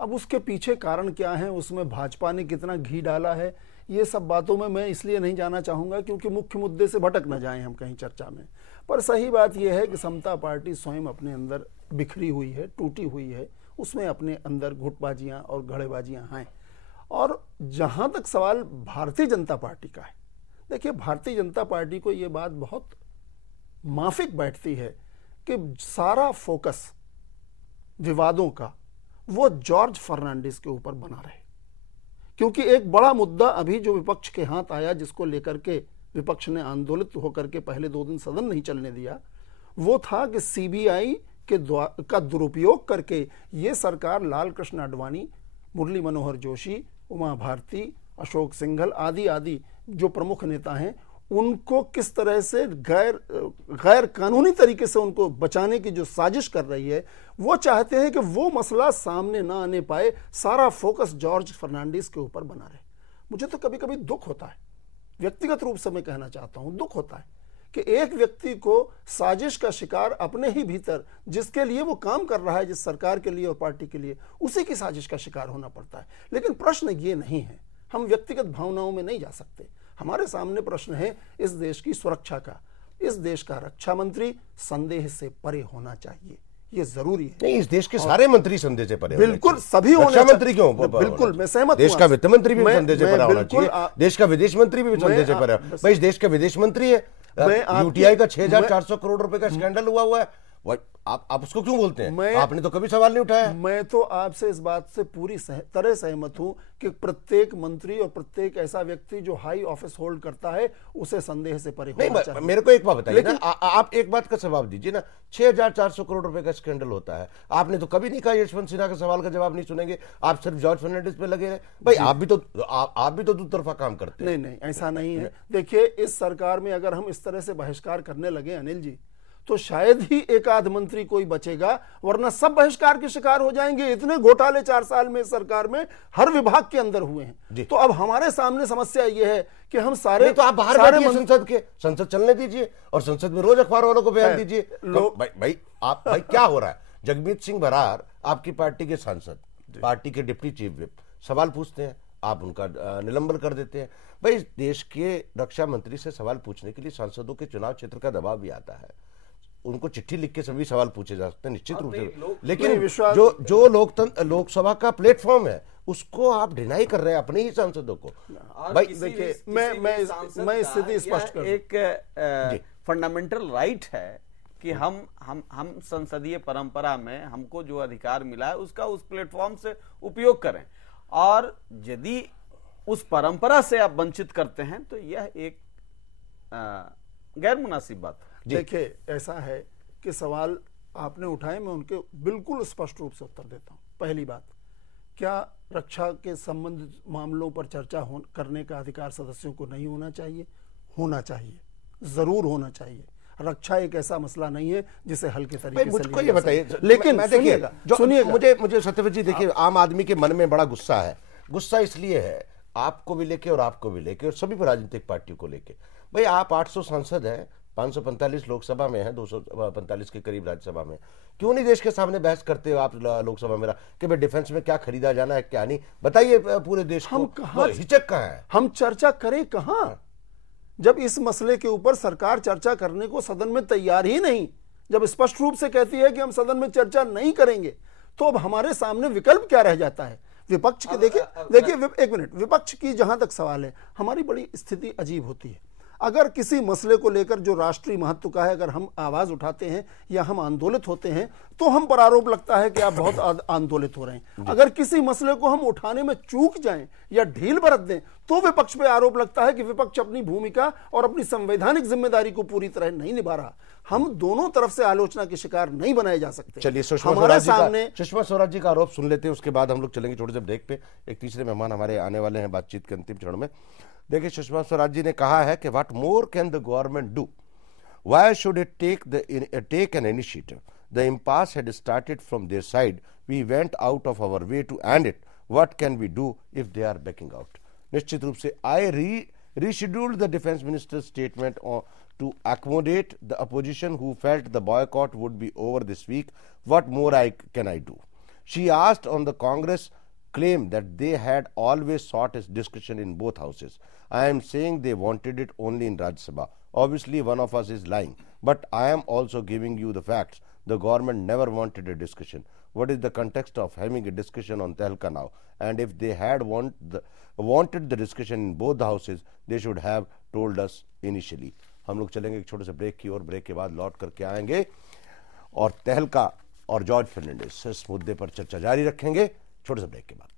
अब उसके पीछे कारण क्या है, उसमें भाजपा ने कितना घी डाला है, ये सब बातों में मैं इसलिए नहीं जाना चाहूंगा क्योंकि मुख्य मुद्दे से भटक न जाएं हम कहीं चर्चा में। पर सही बात यह है कि समता पार्टी स्वयं अपने अंदर बिखरी हुई है, टूटी हुई है, उसमें अपने अंदर गुटबाजियां और घड़ेबाजियां हैं। और जहां तक सवाल भारतीय जनता पार्टी का है, देखिए भारतीय जनता पार्टी को यह बात बहुत माफिक बैठती है कि सारा फोकस विवादों का वो जॉर्ज फर्नांडिस के ऊपर बना रहे, क्योंकि एक बड़ा मुद्दा अभी जो विपक्ष के हाथ आया, जिसको लेकर के विपक्ष ने आंदोलित होकर के पहले 2 दिन सदन नहीं चलने दिया, वो था कि सीबीआई का दुरुपयोग करके ये सरकार लाल कृष्ण आडवाणी, मुरली मनोहर जोशी, उमा भारती, अशोक सिंघल आदि जो प्रमुख नेता हैं, उनको किस तरह से गैर कानूनी तरीके से उनको बचाने की जो साजिश कर रही है, वो चाहते हैं कि वो मसला सामने ना आने पाए, सारा फोकस जॉर्ज फर्नांडिस के ऊपर बना रहे। मुझे तो कभी कभी दुख होता है, व्यक्तिगत रूप से मैं कहना चाहता हूं, दुख होता है कि एक व्यक्ति को साजिश का शिकार अपने ही भीतर, जिसके लिए वो काम कर रहा है, जिस सरकार के लिए और पार्टी के लिए, उसी की साजिश का शिकार होना पड़ता है। लेकिन प्रश्न ये नहीं है, हम व्यक्तिगत भावनाओं में नहीं जा सकते। हमारे सामने प्रश्न है इस देश की सुरक्षा का। इस देश का रक्षा मंत्री संदेह से परे होना चाहिए, ये जरूरी है। नहीं, इस देश के सारे मंत्री संदेह से परे, बिल्कुल सभी होने रक्षा मंत्री क्यों? बिल्कुल मैं सहमत। देश का वित्त मंत्री भी संदेह से परे होना चाहिए, देश का विदेश मंत्री भी संदेह से परे। भाई इस देश का विदेश मंत्री है, यूटीआई का 6,400 करोड़ रुपए का स्कैंडल हुआ है, आप उसको क्यों बोलते हैं? आपने तो कभी सवाल नहीं उठाया। मैं तो आपसे इस बात से पूरी तरह सहमत हूं कि प्रत्येक मंत्री और प्रत्येक ऐसा व्यक्ति जो हाई ऑफिस होल्ड करता है उसे संदेह से परे होना चाहिए। मेरे को एक बात बताइए ना, आप एक बात का जवाब दीजिए ना। 6,400 करोड़ रुपए का स्कैंडल होता है, आपने तो कभी नहीं कहा यशवंत सिन्हा के सवाल का जवाब नहीं सुनेंगे, आप सिर्फ जॉर्ज फर्नांडिस पे लगे रहे। भाई आप भी तो दूतरफा काम करते हैं। नहीं, ऐसा नहीं है। देखिए, इस सरकार में अगर हम इस तरह से बहिष्कार करने लगे अनिल जी, तो शायद ही एक आध मंत्री कोई बचेगा, वरना सब बहिष्कार के शिकार हो जाएंगे। इतने घोटाले 4 साल में सरकार में हर विभाग के अंदर हुए हैं। तो अब हमारे सामने समस्या यह है कि हम सारे, तो आप बाहर बैठिए संसद चलने दीजिए और संसद में रोज अखबार वालों को बयान दीजिए। भाई क्या हो रहा है? जगमीत सिंह भरार आपकी पार्टी के सांसद, पार्टी के डिप्टी चीफ विप, सवाल पूछते हैं, आप उनका निलंबन कर देते हैं। भाई देश के रक्षा मंत्री से सवाल पूछने के लिए सांसदों के चुनाव क्षेत्र का दबाव भी आता है, उनको चिट्ठी लिख के सभी सवाल पूछे जा सकते हैं निश्चित रूप से। लेकिन जो लोकसभा का प्लेटफॉर्म है उसको आप डिनाई कर रहे हैं अपने ही सांसदों को। भाई देखिए, मैं स्थिति स्पष्ट कर, एक फंडामेंटल राइट है कि हम संसदीय परंपरा में हमको जो अधिकार मिला है उसका उस प्लेटफॉर्म से उपयोग करें, और यदि उस परंपरा से आप वंचित करते हैं तो यह एक गैर मुनासिब बात है। देखिए, ऐसा है कि सवाल आपने उठाए, मैं उनके बिल्कुल स्पष्ट रूप से उत्तर देता हूं। पहली बात, क्या रक्षा के संबंधित मामलों पर चर्चा करने का अधिकार सदस्यों को नहीं होना चाहिए? होना चाहिए, जरूर होना चाहिए। रक्षा एक ऐसा मसला नहीं है जिसे हल्के तरीके से मुझको ये बताइए। लेकिन सुनिएगा, मुझे सत्यव्रत जी, देखिए आम आदमी के मन में बड़ा गुस्सा है। गुस्सा इसलिए है आपको भी लेके और आपको भी लेके और सभी राजनीतिक पार्टियों को लेके। भाई आप 800 सांसद हैं, 545 लोकसभा में है, 245 के करीब राज्यसभा में, क्यों नहीं देश के सामने बहस करते हो आप लोकसभा में कि भाई डिफेंस में क्या खरीदा जाना है क्या नहीं? बताइए पूरे देश को। हिचक कहां है? हम चर्चा करें कहां, जब इस मसले के ऊपर सरकार चर्चा करने को सदन में तैयार ही नहीं, जब स्पष्ट रूप से कहती है कि हम सदन में चर्चा नहीं करेंगे, तो अब हमारे सामने विकल्प क्या रह जाता है? विपक्ष के देखिए एक मिनट, विपक्ष की जहां तक सवाल है, हमारी बड़ी स्थिति अजीब होती है। अगर किसी मसले को लेकर जो राष्ट्रीय महत्व का है, अगर हम आवाज उठाते हैं या हम आंदोलित होते हैं, तो हम पर आरोप लगता है कि आप बहुत आंदोलित हो रहे हैं। अगर किसी मसले को हम उठाने में चूक जाएं या ढील बरत दें, तो विपक्ष पे आरोप लगता है कि विपक्ष अपनी भूमिका और अपनी संवैधानिक जिम्मेदारी को पूरी तरह नहीं निभा रहा। हम दोनों तरफ से आलोचना के शिकार नहीं बनाए जा सकते। चलिए, सुषमा स्वराज जी का आरोप सुन लेते हैं, उसके बाद हम लोग चलेंगे छोटे से ब्रेक पे। एक तीसरे मेहमान हमारे आने वाले हैं बातचीत के अंतिम चरण में। देखिए, सुषमा स्वराज जी ने कहा है कि what more can the government do, why should it take an initiative, the impasse had started from their side, we went out of our way to end it, what can we do if they are backing out? निश्चित रूप से आई rescheduled the defense minister's statement to accommodate the opposition who felt the boycott would be over this week. What more can I do? She asked on the Congress claim that they had always sought a discussion in both houses. I am saying they wanted it only in Rajya Sabha. Obviously, one of us is lying, but I am also giving you the facts. The government never wanted a discussion. What is the context of having a discussion on Tehelka now? And if they had wanted the discussion in both the houses, they should have told us initially. हम लोग चलेंगे एक छोटे से break की और break के बाद लौट करके आएंगे और तहलका और जॉर्ज फर्नांडिस इस मुद्दे पर चर्चा जारी रखेंगे छोटे से ब्रेक के बाद।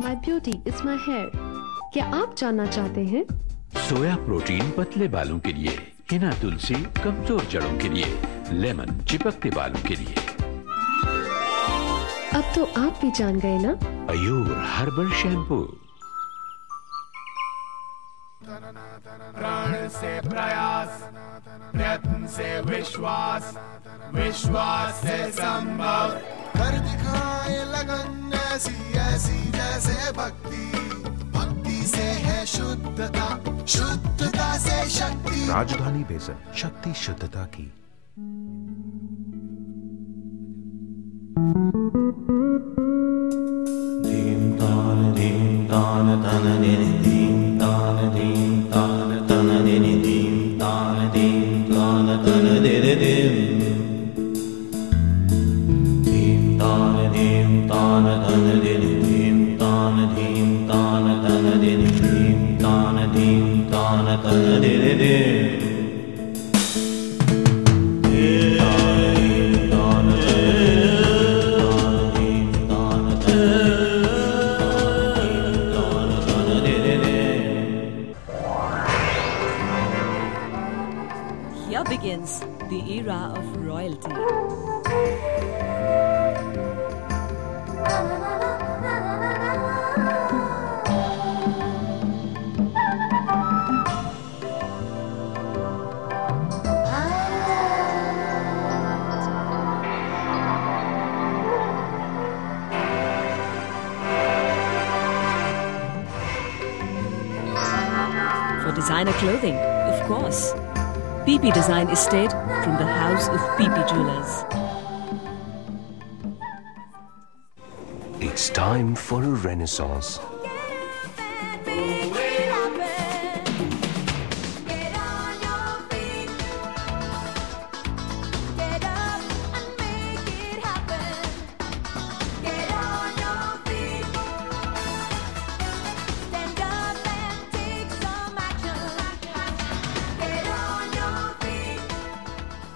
My beauty is my hair. क्या आप जानना चाहते हैं? सोया प्रोटीन पतले बालों के लिए, हिना तुलसी कमजोर जड़ों के लिए, लेमन चिपकते बालों के लिए। अब तो आप भी जान गए ना? Ayur herbal shampoo. प्राण से प्रयास, प्रयत्न से विश्वास, विश्वास से संभव, कर दिखाए लगन ऐसी ऐसी जैसे भक्ति, भक्ति से है शुद्धता, शुद्धता से शक्ति। राजधानी बेसन, शक्ति शुद्धता की। धीम तान तन दिन धीम तान तन दिन धीम तान तन दिन दिन धीम तान तन दिन धीम तान तन दिन धीम तान तन दिन दिन। Here begins the era of royalty. For designer clothing, of course. PP Design Estate from the house of PP Jewelers. It's time for a renaissance.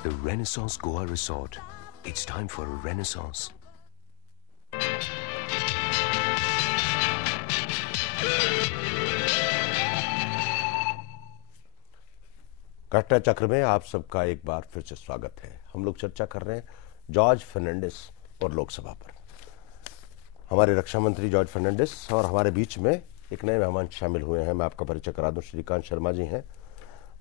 The Renaissance Goa Resort. It's time for a renaissance. घटना चक्र में आप सबका एक बार फिर से स्वागत है। हम लोग चर्चा कर रहे हैं जॉर्ज फर्नांडिस और लोकसभा पर। हमारे रक्षा मंत्री जॉर्ज फर्नांडिस और हमारे बीच में एक नए मेहमान शामिल हुए हैं। मैं आपका परिचय करा दूं, श्रीकांत शर्मा जी हैं,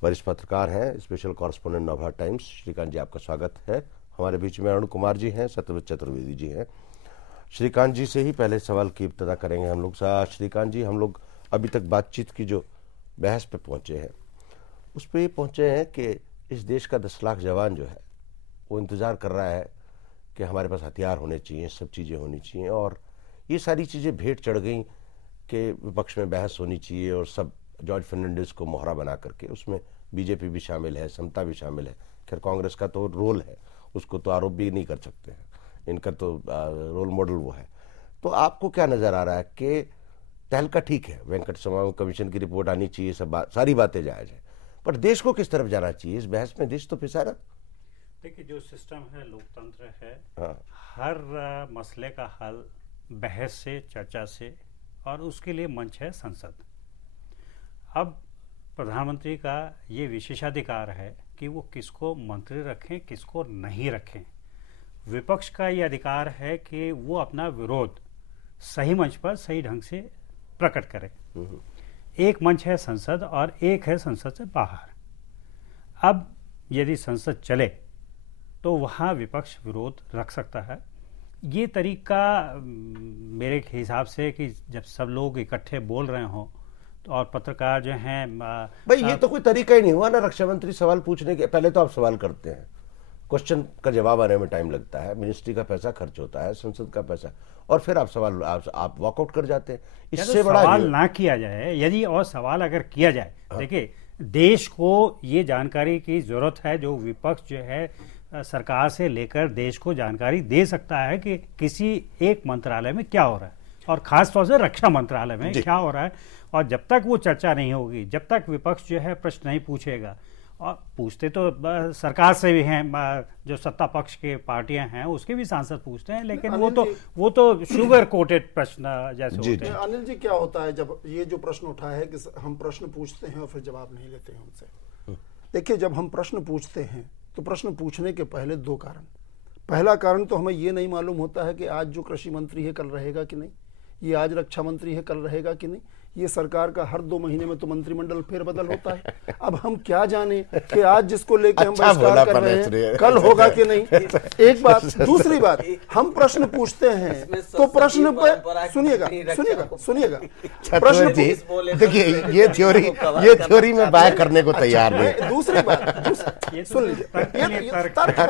वरिष्ठ पत्रकार हैं, special correspondent Navbharat Times. Shrikant ji, आपका स्वागत है। हमारे बीच में अरुण कुमार जी हैं, सत्यव्रत चतुर्वेदी जी हैं। श्रीकांत जी से ही पहले सवाल की इब्तिदा करेंगे हम लोग। श्रीकांत जी, हम लोग अभी तक बातचीत की जो बहस पे पहुंचे हैं उस पर ये पहुंचे हैं कि इस देश का 10 लाख जवान जो है वो इंतज़ार कर रहा है कि हमारे पास हथियार होने चाहिए, सब चीज़ें होनी चाहिए, और ये सारी चीज़ें भेंट चढ़ गई कि विपक्ष में बहस होनी चाहिए और सब जॉर्ज फर्नांडिस को मोहरा बना करके उसमें बीजेपी भी शामिल है, समता भी शामिल है। खैर कांग्रेस का तो रोल है, उसको तो आरोप भी नहीं कर सकते हैं, इनका तो रोल मॉडल वो है। तो आपको क्या नज़र आ रहा है कि तहलका ठीक है, वेंकट समागम कमीशन की रिपोर्ट आनी चाहिए, सब सारी बातें जायज़ है, पर देश को किस तरफ जाना चाहिए इस बहस में? देश तो पिसा रहा। देखिए, जो सिस्टम है, लोकतंत्र है, हाँ। हर मसले का हल बहस से, चर्चा से, और उसके लिए मंच है संसद। अब प्रधानमंत्री का ये विशेषाधिकार है कि वो किसको मंत्री रखें, किसको नहीं रखें। विपक्ष का ये अधिकार है कि वो अपना विरोध सही मंच पर सही ढंग से प्रकट करे। एक मंच है संसद और एक है संसद से बाहर। अब यदि संसद चले तो वहाँ विपक्ष विरोध रख सकता है। ये तरीका मेरे हिसाब से कि जब सब लोग इकट्ठे बोल रहे हों और पत्रकार जो हैं, भाई ये तो कोई तरीका ही नहीं हुआ ना। रक्षा मंत्री सवाल पूछने के पहले तो आप सवाल करते हैं, क्वेश्चन का जवाब आने में टाइम लगता है, मिनिस्ट्री का पैसा खर्च होता है, संसद का पैसा, और फिर आप सवाल आप वॉकआउट कर जाते हैं। इससे बड़ा सवाल ना किया जाए, यदि और सवाल अगर किया जाए, देखिए देश को ये जानकारी की जरूरत है, जो विपक्ष जो है सरकार से लेकर देश को जानकारी दे सकता है कि किसी एक मंत्रालय में क्या हो रहा है, और खासतौर से रक्षा मंत्रालय में क्या हो रहा है। और जब तक वो चर्चा नहीं होगी, जब तक विपक्ष जो है प्रश्न नहीं पूछेगा, और पूछते तो सरकार से भी हैं, जो सत्ता पक्ष के पार्टियां हैं उसके भी सांसद पूछते हैं, लेकिन वो तो शुगर कोटेड प्रश्न जैसे होते हैं। अनिल जी, क्या होता है जब ये जो प्रश्न उठा है कि हम प्रश्न पूछते हैं और फिर जवाब नहीं लेते हैं उनसे। देखिए, जब हम प्रश्न पूछते हैं तो प्रश्न पूछने के पहले 2 कारण। पहला कारण तो हमें ये नहीं मालूम होता है कि आज जो कृषि मंत्री है कल रहेगा कि नहीं, ये आज रक्षा मंत्री है कल रहेगा कि नहीं, ये सरकार का हर 2 महीने में तो मंत्रिमंडल फेरबदल होता है। अब हम क्या जाने कि आज जिसको लेके हम बहिष्कार कर रहे हैं कल होगा कि नहीं। एक बात। दूसरी बात, हम प्रश्न पूछते हैं तो प्रश्न पर सुनिएगा प्रश्न देखिए, ये थ्योरी में बाय करने को तैयार नहीं। दूसरी बात सुन लीजिए,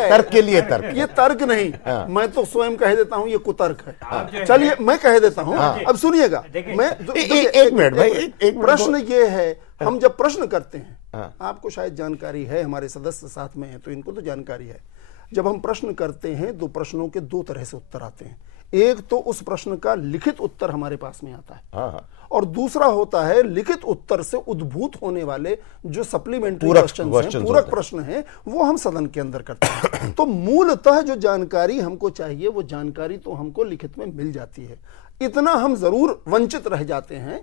तर्क के लिए तर्क, ये तर्क नहीं, मैं तो स्वयं कह देता हूं ये कुतर्क है। चलिए मैं कह देता हूं, अब सुनिएगा। मैं एक मिनट भाई, एक प्रश्न ये है, हम जब प्रश्न करते हैं, आपको शायद जानकारी है, हमारे सदस्य साथ में हैं तो इनको तो जानकारी है, जब हम प्रश्न करते हैं तो प्रश्नों के 2 तरह से उत्तर आते हैं। एक तो उस प्रश्न का लिखित उत्तर हमारे पास में आता है, और दूसरा होता है लिखित उत्तर से उद्भूत होने वाले जो सप्लीमेंट्री क्वेश्चन हैं, पूरक प्रश्न हैं, वो हम सदन के अंदर करते हैं। तो मूलतः जो जानकारी हमको चाहिए वो जानकारी तो हमको लिखित में मिल जाती है। इतना हम जरूर वंचित रह जाते हैं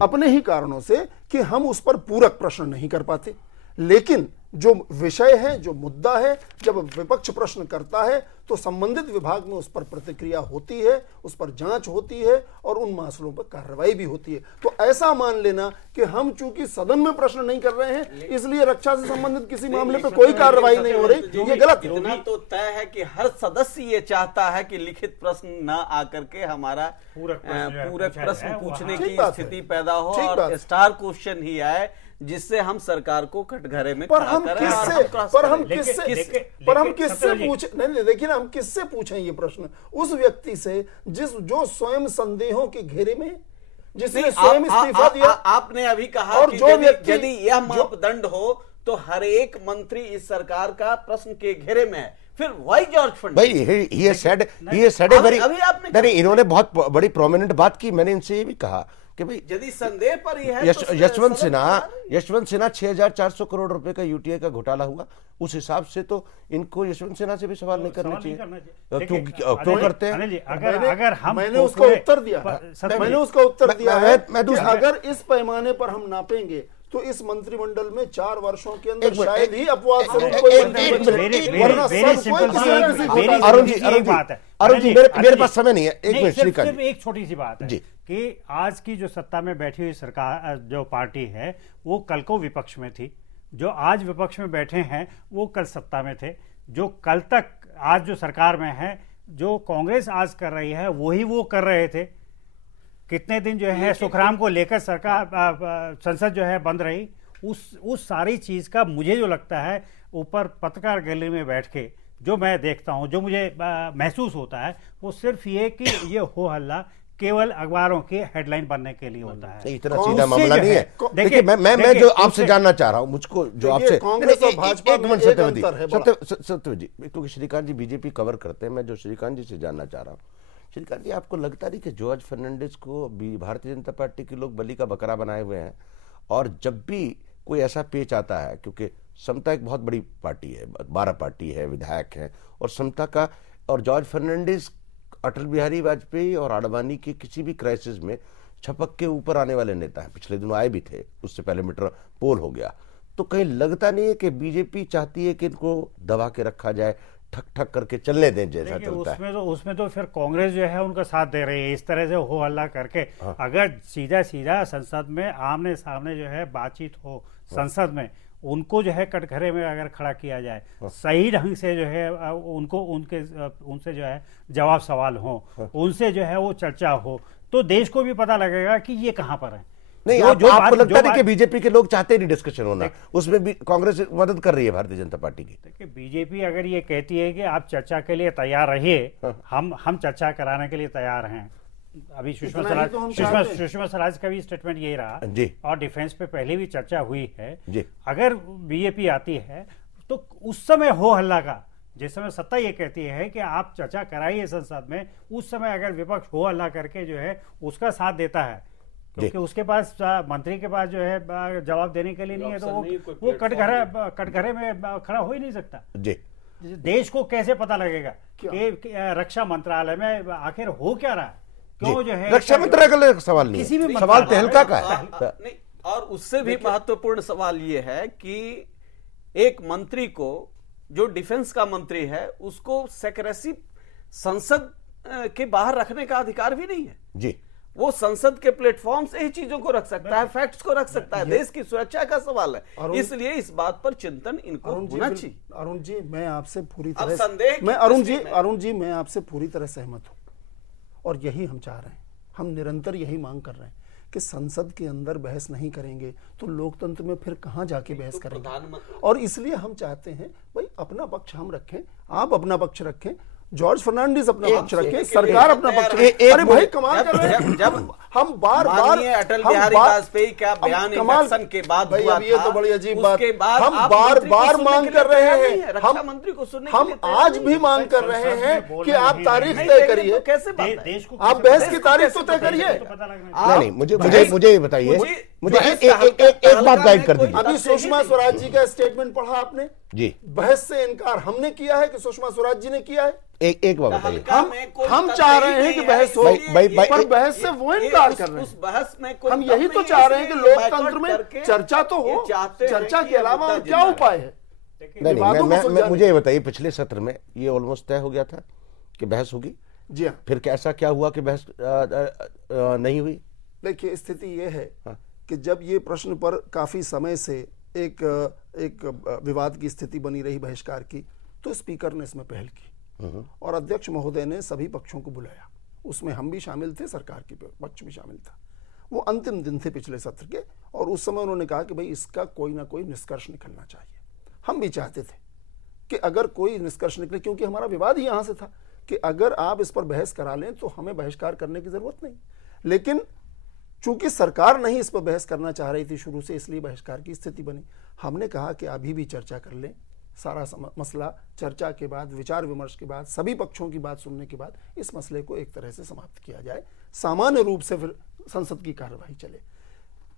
अपने ही कारणों से कि हम उस पर पूरक प्रश्न नहीं कर पाते। लेकिन जो विषय है, जो मुद्दा है, जब विपक्ष प्रश्न करता है तो संबंधित विभाग में उस पर प्रतिक्रिया होती है, उस पर जांच होती है और उन मसलों पर कार्रवाई भी होती है। तो ऐसा मान लेना कि हम चूंकि सदन में प्रश्न नहीं कर रहे हैं इसलिए रक्षा से संबंधित किसी मामले पर कोई कार्रवाई नहीं हो रही, ये गलत है। इतना तो तय है कि हर सदस्य ये चाहता है कि लिखित प्रश्न न आकर के हमारा पूरक प्रश्न पूछने की स्थिति पैदा हो और स्टार क्वेश्चन ही आए, जिससे हम सरकार को कटघरे में पर हम किससे पूछे? नहीं, देखिए ना, हम किससे पूछें ये प्रश्न? उस व्यक्ति से जो स्वयं संदेहों के घेरे में, जिसने स्वयं इस्तीफा दिया। आपने अभी कहा और जो व्यक्ति, यदि यह मापदंड हो तो हर एक मंत्री इस सरकार का प्रश्न के घेरे में है, फिर वाई जॉर्ज फर्नांडिस भाई ये सेड वेरी, इन्होंने बहुत बड़ी प्रोमिनेंट बात की। मैंने इनसे ये भी कहा कि भाई यदि संदेह पर ही है यशवंत सिन्हा 6,400 करोड़ रुपए का यूटीआई का घोटाला हुआ, उस हिसाब से तो इनको यशवंत सिन्हा से भी सवाल नहीं करना चाहिए। क्यों करते हैं? अगर मैंने उसका उत्तर दिया है कि अगर इस पैमाने पर हम नापेंगे तो इस मंत्रिमंडल में 4 वर्षों के अंदर शायद ही अपवाद स्वरूप अरुण जी मेरे पास समय नहीं है, एक मिनट सिर्फ एक छोटी सी बात है कि आज की जो सत्ता में बैठी हुई सरकार, जो पार्टी है, वो कल को विपक्ष में थी। जो आज विपक्ष में बैठे हैं वो कल सत्ता में थे। जो कल तक आज जो सरकार में है, जो कांग्रेस आज कर रही है वही वो कर रहे थे। कितने दिन जो है सुखराम को लेकर सरकार संसद जो है बंद रही। उस सारी चीज का मुझे जो लगता है ऊपर पत्रकार गैलरी में बैठ के जो मैं देखता हूं, जो मुझे महसूस होता है, वो सिर्फ ये कि ये हो हल्ला केवल अखबारों के हेडलाइन बनने के लिए होता है। इतना सीधा मामला नहीं है। देखिए मैं जो आपसे जानना चाह रहा हूं, मुझको जो आपसे सत्यव्रत जी, क्योंकि श्रीकांत जी बीजेपी कवर करते हैं, मैं जो श्रीकांत जी से जानना चाह रहा हूँ, श्रीकांत जी आपको लगता नहीं कि जॉर्ज फर्नांडिस को भारतीय जनता पार्टी के लोग बलि का बकरा बनाए हुए हैं? और जब भी कोई ऐसा पेच आता है, क्योंकि समता एक बहुत बड़ी पार्टी है, 12 पार्टी है, विधायक हैं, और समता का, और जॉर्ज फर्नांडिस अटल बिहारी वाजपेयी और आडवाणी के किसी भी क्राइसिस में छपक के ऊपर आने वाले नेता हैं। पिछले दिनों आए भी थे, उससे पहले मीटर पोल हो गया। तो कहीं लगता नहीं है कि बीजेपी चाहती है कि इनको दबा के रखा जाए, ठक ठक करके चलने दें जैसा चलता है? उसमें तो फिर कांग्रेस जो है उनका साथ दे रही है इस तरह से हो हल्ला करके। अगर सीधा संसद में आमने सामने जो है बातचीत हो, संसद में उनको जो है कटघरे में अगर खड़ा किया जाए, सही ढंग से जो है उनको उनसे जो है जवाब सवाल हो, उनसे जो है वो चर्चा हो, तो देश को भी पता लगेगा कि ये कहां पर है। नहीं, आपको लगता नहीं कि बीजेपी के लोग चाहते नहीं डिस्कशन होना? उसमें भी कांग्रेस मदद कर रही है भारतीय जनता पार्टी की। देखिए, बीजेपी अगर ये कहती है कि आप चर्चा के लिए तैयार रहिए, हम चर्चा कराने के लिए तैयार हैं। अभी सुषमा स्वराज का भी स्टेटमेंट यही रहा जी, और डिफेंस पे पहले भी चर्चा हुई है जी। अगर बीजेपी आती है तो उस समय हो हल्ला का, जिस समय सत्ता ये कहती है कि आप चर्चा कराइए संसद में, उस समय अगर विपक्ष हो हल्ला करके जो है उसका साथ देता है, क्योंकि उसके पास मंत्री के पास जो है जवाब देने के लिए नहीं है, तो वो कटघरे में खड़ा हो ही नहीं सकता जी। देश को कैसे पता लगेगा कि रक्षा मंत्रालय में आखिर हो क्या रहा है? क्यों जो है रक्षा मंत्रालय का सवाल नहीं, किसी भी सवाल तहलका का है। नहीं, और उससे भी महत्वपूर्ण सवाल ये है कि एक मंत्री को, जो डिफेंस का मंत्री है, उसको सेक्रेसी संसद के बाहर रखने का अधिकार भी नहीं है जी। वो संसद के प्लेटफॉर्म से ही चीजों को रख सकता है, फैक्ट्स को रख सकता है। देश की सुरक्षा का सवाल है, इसलिए इस बात पर चिंतन इनको होना चाहिए। अरुण जी, मैं आपसे पूरी अब तरह संदेह मैं अरुण जी मैं आपसे पूरी तरह सहमत हूं, और यही हम चाह रहे हैं। हम निरंतर यही मांग कर रहे हैं कि संसद के अंदर बहस नहीं करेंगे तो लोकतंत्र में फिर कहां जाके बहस करेंगे। और इसलिए हम चाहते हैं भाई अपना पक्ष हम रखें, आप अपना पक्ष रखें, जॉर्ज फर्नांडिस अपना पक्ष रखे, सरकार अपना पक्ष रखे। अरे भाई कमाल कर रहे हैं। जब हम बार बार अटल बिहारी वाजपेयी का बयान इलेक्शन के बाद हुआ ये तो बड़ी अजीब बात, हम आप बार बार मांग कर रहे हैं, रक्षा मंत्री को सुनने के हम लिए आज भी मांग कर रहे हैं कि आप तारीख तय करिए। कैसे बात है? आप बहस की तारीख तो तय करिए। नहीं, मुझे बताइए, मुझे एक बात गाइड कर दीजिए। अभी सुषमा स्वराज जी का स्टेटमेंट पढ़ा आपने जी, बहस से इनकार हमने किया है कि सुषमा स्वराज जी ने किया है? एक बात बताइए। हम चाह रहे हैं कि बहस हो, पर बहस से वो इनकार कर रहे हैं। उस बहस में हम यही तो चाह रहे हैं कि लोकतंत्र में चर्चा तो हो, चर्चा के अलावा और क्या उपाय है? नहीं, मुझे ये बताइए, पिछले सत्र में ये ऑलमोस्ट तय हो गया था कि बहस होगी। जी हाँ। फिर कैसा क्या हुआ कि बहस नहीं हुई? देखिए, स्थिति ये है कि जब ये प्रश्न पर काफी समय से एक विवाद की स्थिति बनी रही बहिष्कार की, तो स्पीकर ने इसमें पहल की और अध्यक्ष महोदय ने सभी पक्षों को बुलाया। उसमें हम भी शामिल थे, सरकार के पक्ष भी शामिल था। वो अंतिम दिन थे पिछले सत्र के, और उस समय उन्होंने कहा कि भाई इसका कोई ना कोई निष्कर्ष निकलना चाहिए। हम भी चाहते थे कि अगर कोई निष्कर्ष निकले, क्योंकि हमारा विवाद ही यहां से था कि अगर आप इस पर बहस करा लें तो हमें बहिष्कार करने की जरूरत नहीं। लेकिन चूंकि सरकार नहीं इस पर बहस करना चाह रही थी शुरू से, इसलिए बहिष्कार की स्थिति बनी। हमने कहा कि अभी भी चर्चा कर लें, सारा मसला चर्चा के बाद, विचार विमर्श के बाद, सभी पक्षों की बात सुनने के बाद इस मसले को एक तरह से समाप्त किया जाए, सामान्य रूप से फिर संसद की कार्यवाही चले।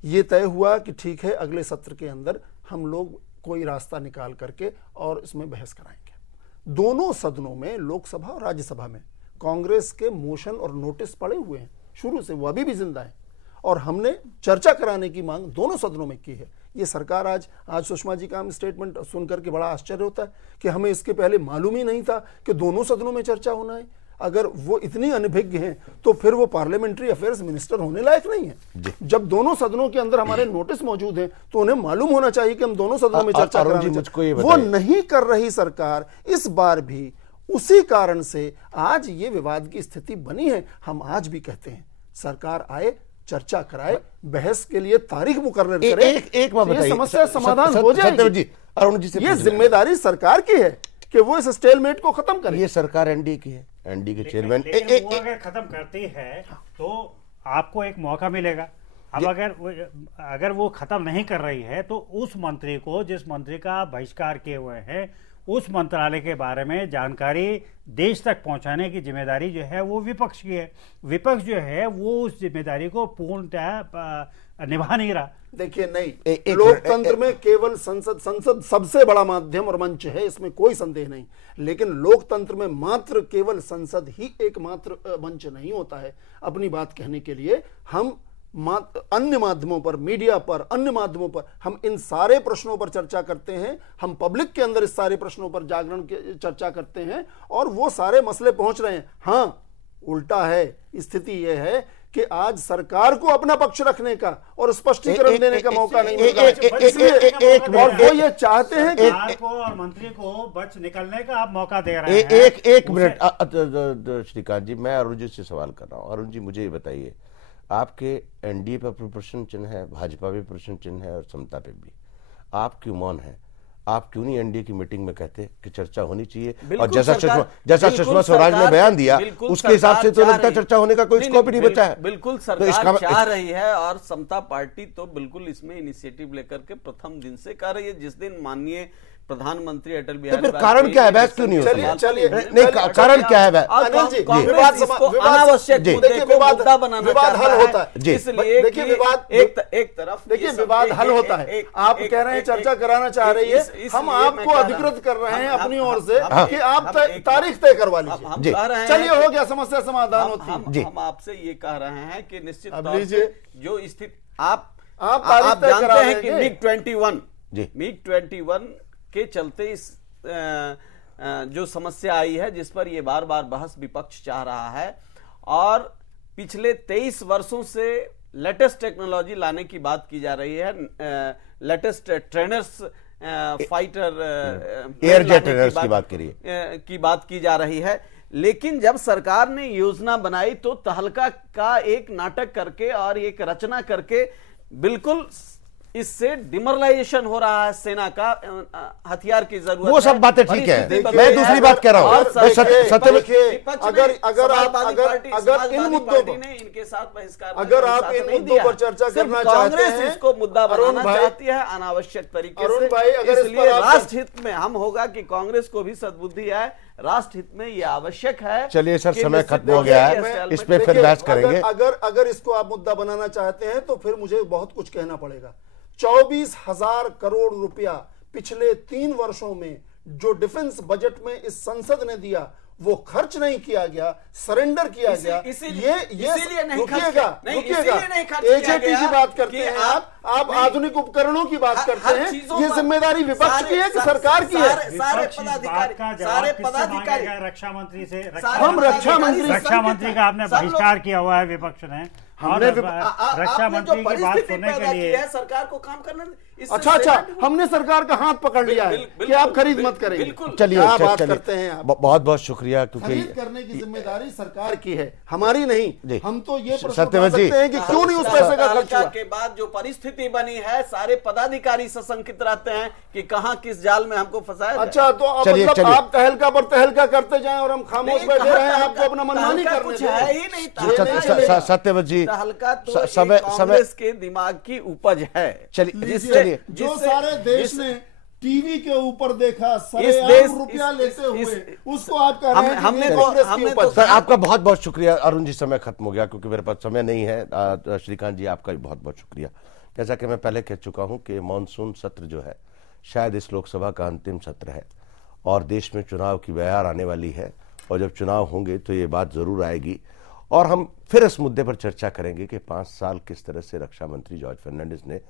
ये तय हुआ कि ठीक है, अगले सत्र के अंदर हम लोग कोई रास्ता निकाल करके और इसमें बहस कराएंगे। दोनों सदनों में, लोकसभा और राज्यसभा में, कांग्रेस के मोशन और नोटिस पड़े हुए हैं शुरू से, वो अभी भी जिंदा है, और हमने चर्चा कराने की मांग दोनों सदनों में की है। ये सरकार आज सुषमा जी का हम स्टेटमेंट सुनकर के बड़ा आश्चर्य होता है कि हमें इसके पहले मालूम ही नहीं था कि दोनों सदनों में चर्चा होना है। अगर वो इतनी अनभिज्ञ हैं तो फिर वो पार्लियामेंट्री अफेयर्स मिनिस्टर होने लायक नहीं है। जब दोनों सदनों के अंदर हमारे नोटिस मौजूद हैं तो उन्हें मालूम होना चाहिए कि हम दोनों सदनों में चर्चा कराएंगे। वो नहीं कर रही सरकार इस बार भी। उसी कारण से आज ये विवाद की स्थिति बनी है। हम आज भी कहते हैं सरकार आए, चर्चा कराए, बहस के लिए तारीख मुकर्रर करे। एक बात बताइए, समस्या समाधान हो जाएगी। अरुण जी से ये जिम्मेदारी सरकार की है कि वो इस स्टेलमेट को खत्म करे। ये सरकार एनडीए की है, एनडीए के चेयरमैन अगर खत्म करती है तो आपको एक मौका मिलेगा। अब अगर वो खत्म नहीं कर रही है तो उस मंत्री को, जिस मंत्री का बहिष्कार किए हुए हैं, उस मंत्रालय के बारे में जानकारी देश तक पहुंचाने की जिम्मेदारी जो है वो विपक्ष की है। विपक्ष जो है वो उस जिम्मेदारी को पूर्णतः निभा नहीं रहा। देखिए, नहीं, लोकतंत्र में केवल संसद सबसे बड़ा माध्यम और मंच है, इसमें कोई संदेह नहीं। लेकिन लोकतंत्र में मात्र केवल संसद ही एकमात्र मंच नहीं होता है अपनी बात कहने के लिए। हम अन्य माध्यमों पर, मीडिया पर, अन्य माध्यमों पर हम इन सारे प्रश्नों पर चर्चा करते हैं। हम पब्लिक के अंदर इस सारे प्रश्नों पर जागरण की चर्चा करते हैं और वो सारे मसले पहुंच रहे हैं। हाँ, उल्टा है, स्थिति यह है कि आज सरकार को अपना पक्ष रखने का और स्पष्टीकरण देने का मौका नहीं मिल रहा है। इसलिए और वो ये चाहते हैं कि सरकार को और मंत्री को बच निकलने का आप मौका दे रहे हैं। एक मिनट श्रीकांत जी, मैं अरुण जी से सवाल कर रहा हूँ। अरुण जी, मुझे ये बताइए, आपके एनडीए पर प्रश्न चिन्ह है, भाजपा पे प्रश्न चिन्ह है और समता पे भी, आप क्यों मौन है? आप क्यों नहीं एनडीए की मीटिंग में कहते कि चर्चा होनी चाहिए? और जैसा सुषमा स्वराज ने बयान दिया उसके हिसाब से तो लगता है चर्चा होने का कोई स्कोप नहीं बचा है। बिल्कुल सरकार चाह रही है और समता पार्टी तो बिल्कुल इसमें इनिशिएटिव लेकर के प्रथम दिन से कर रही है। जिस दिन माननीय प्रधानमंत्री अटल बिहारी, तो फिर कारण क्या है? बहस क्यों नहीं होती? चलिए, नहीं, कारण क्या है? अनिल जी, अनावश्यक मुद्दा बनाना विवाद हल होता है। इसलिए देखिए, विवाद एक तरफ, देखिए विवाद हल होता है। आप कह रहे हैं चर्चा कराना चाह रही है, हम आपको अधिकृत कर रहे हैं अपनी ओर से कि आप तारीख तय करवा लीजिए। चलिए, हो गया, समस्या समाधान होती है। हम आपसे ये कह रहे हैं कि निश्चित अब तौर से जो स्थिति आप जानते हैं कि MiG 21 के चलते इस जो समस्या आई है, जिस पर ये बार बार बहस विपक्ष चाह रहा है, और पिछले 23 वर्षों से लेटेस्ट टेक्नोलॉजी लाने की बात की जा रही है, latest trainers, fighter air jet trainers की बात की जा रही है। लेकिन जब सरकार ने योजना बनाई तो तहलका का एक नाटक करके और एक रचना करके बिल्कुल इससे डिमोरलाइजेशन हो रहा है सेना का, हथियार की जरूरत वो सब बातें ठीक है, मैं दूसरी बात कह रहा हूँ। अगर इन मुद्दों पर इनके साथ बहिष्कार, अगर आप इन मुद्दों पर चर्चा करना चाहते हैं, इसको मुद्दा बनाना चाहती है अनावश्यक तरीके से। भाई, अगर इसलिए राष्ट्र हित में हम होगा कि कांग्रेस को भी सद्बुद्धि आए, राष्ट्र हित में यह आवश्यक है। चलिए सर, समय खत्म हो गया है, इस पे फिर बहस करेंगे। अगर इसको आप मुद्दा बनाना चाहते हैं तो फिर मुझे बहुत कुछ कहना पड़ेगा। 24,000 करोड़ रुपया पिछले 3 वर्षों में जो डिफेंस बजट में इस संसद ने दिया वो खर्च नहीं किया गया, सरेंडर किया गया। इसीलिए नहीं रुकिएगा, एजेटी की बात करते हैं आप आधुनिक उपकरणों की बात करते हैं, ये जिम्मेदारी विपक्ष की है कि सरकार की है? सारे पदाधिकारी रक्षा मंत्री से, हम रक्षा मंत्री का आपने बहिष्कार किया हुआ है विपक्ष ने। हमने रक्षा मंत्री की बात सुनने के लिए सरकार को काम करने। अच्छा, हमने सरकार का हाथ पकड़ लिया है कि आप खरीद मत करेंगे। चलिए बात करते हैं, बहुत बहुत शुक्रिया, क्योंकि खरीद करने की जिम्मेदारी सरकार की है, हमारी नहीं। हम तो ये प्रश्न सत्यवत जी सकते हैं कि क्यों नहीं उस पैसे का खर्च हुआ। के बाद जो परिस्थिति बनी है, सारे पदाधिकारी सशंकित रहते हैं कि कहां किस जाल में हमको फंसाया। अच्छा, तो मतलब आप तहलका पर तहलका करते जाएं और हम खामोश बैठे रहे, आपको अपना मनमानी करने कुछ है ही नहीं। सत्यवत जी, तहलका तो कांग्रेस के दिमाग की उपज है। चलिए, जो सारे देश ने टीवी के ऊपर देखा, सरेआम रुपया लेते हुए, उसको आप कह रहे हैं हमने सर, आपका बहुत बहुत शुक्रिया। अरुण जी, समय खत्म हो गया क्योंकि मेरे पास समय नहीं है। श्रीकांत जी, आपका भी बहुत बहुत शुक्रिया। जैसा कि मैं पहले कह चुका हूं कि मॉनसून सत्र जो है शायद इस लोकसभा का अंतिम सत्र है और देश में चुनाव की बयार आने वाली है, और जब चुनाव होंगे तो ये बात जरूर आएगी और हम फिर इस मुद्दे पर चर्चा करेंगे कि 5 साल किस तरह से रक्षा मंत्री जॉर्ज फर्नांडिस ने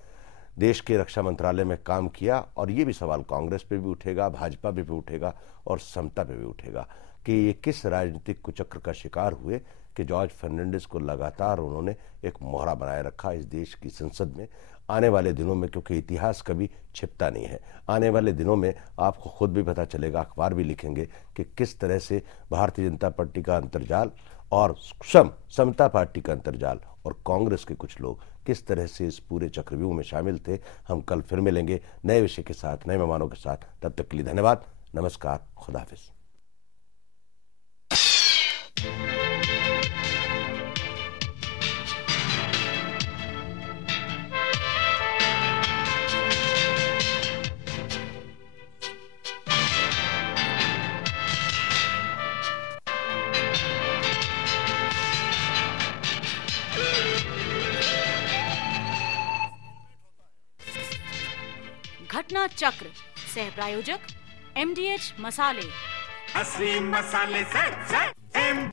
देश के रक्षा मंत्रालय में काम किया। और ये भी सवाल कांग्रेस पे भी उठेगा, भाजपा पे भी उठेगा और समता पे भी उठेगा कि ये किस राजनीतिक कुचक्र का शिकार हुए कि जॉर्ज फर्नांडिस को लगातार उन्होंने एक मोहरा बनाए रखा इस देश की संसद में। आने वाले दिनों में, क्योंकि इतिहास कभी छिपता नहीं है, आने वाले दिनों में आपको खुद भी पता चलेगा, अखबार भी लिखेंगे कि किस तरह से भारतीय जनता पार्टी का अंतर्जाल और समता पार्टी का अंतर्जाल और कांग्रेस के कुछ लोग किस तरह से इस पूरे चक्रव्यूह में शामिल थे। हम कल फिर मिलेंगे नए विषय के साथ, नए मेहमानों के साथ। तब तक के लिए धन्यवाद, नमस्कार, खुदा हाफिज। घटना चक्र, सह प्रायोजक MDH मसाले। असली मसाले से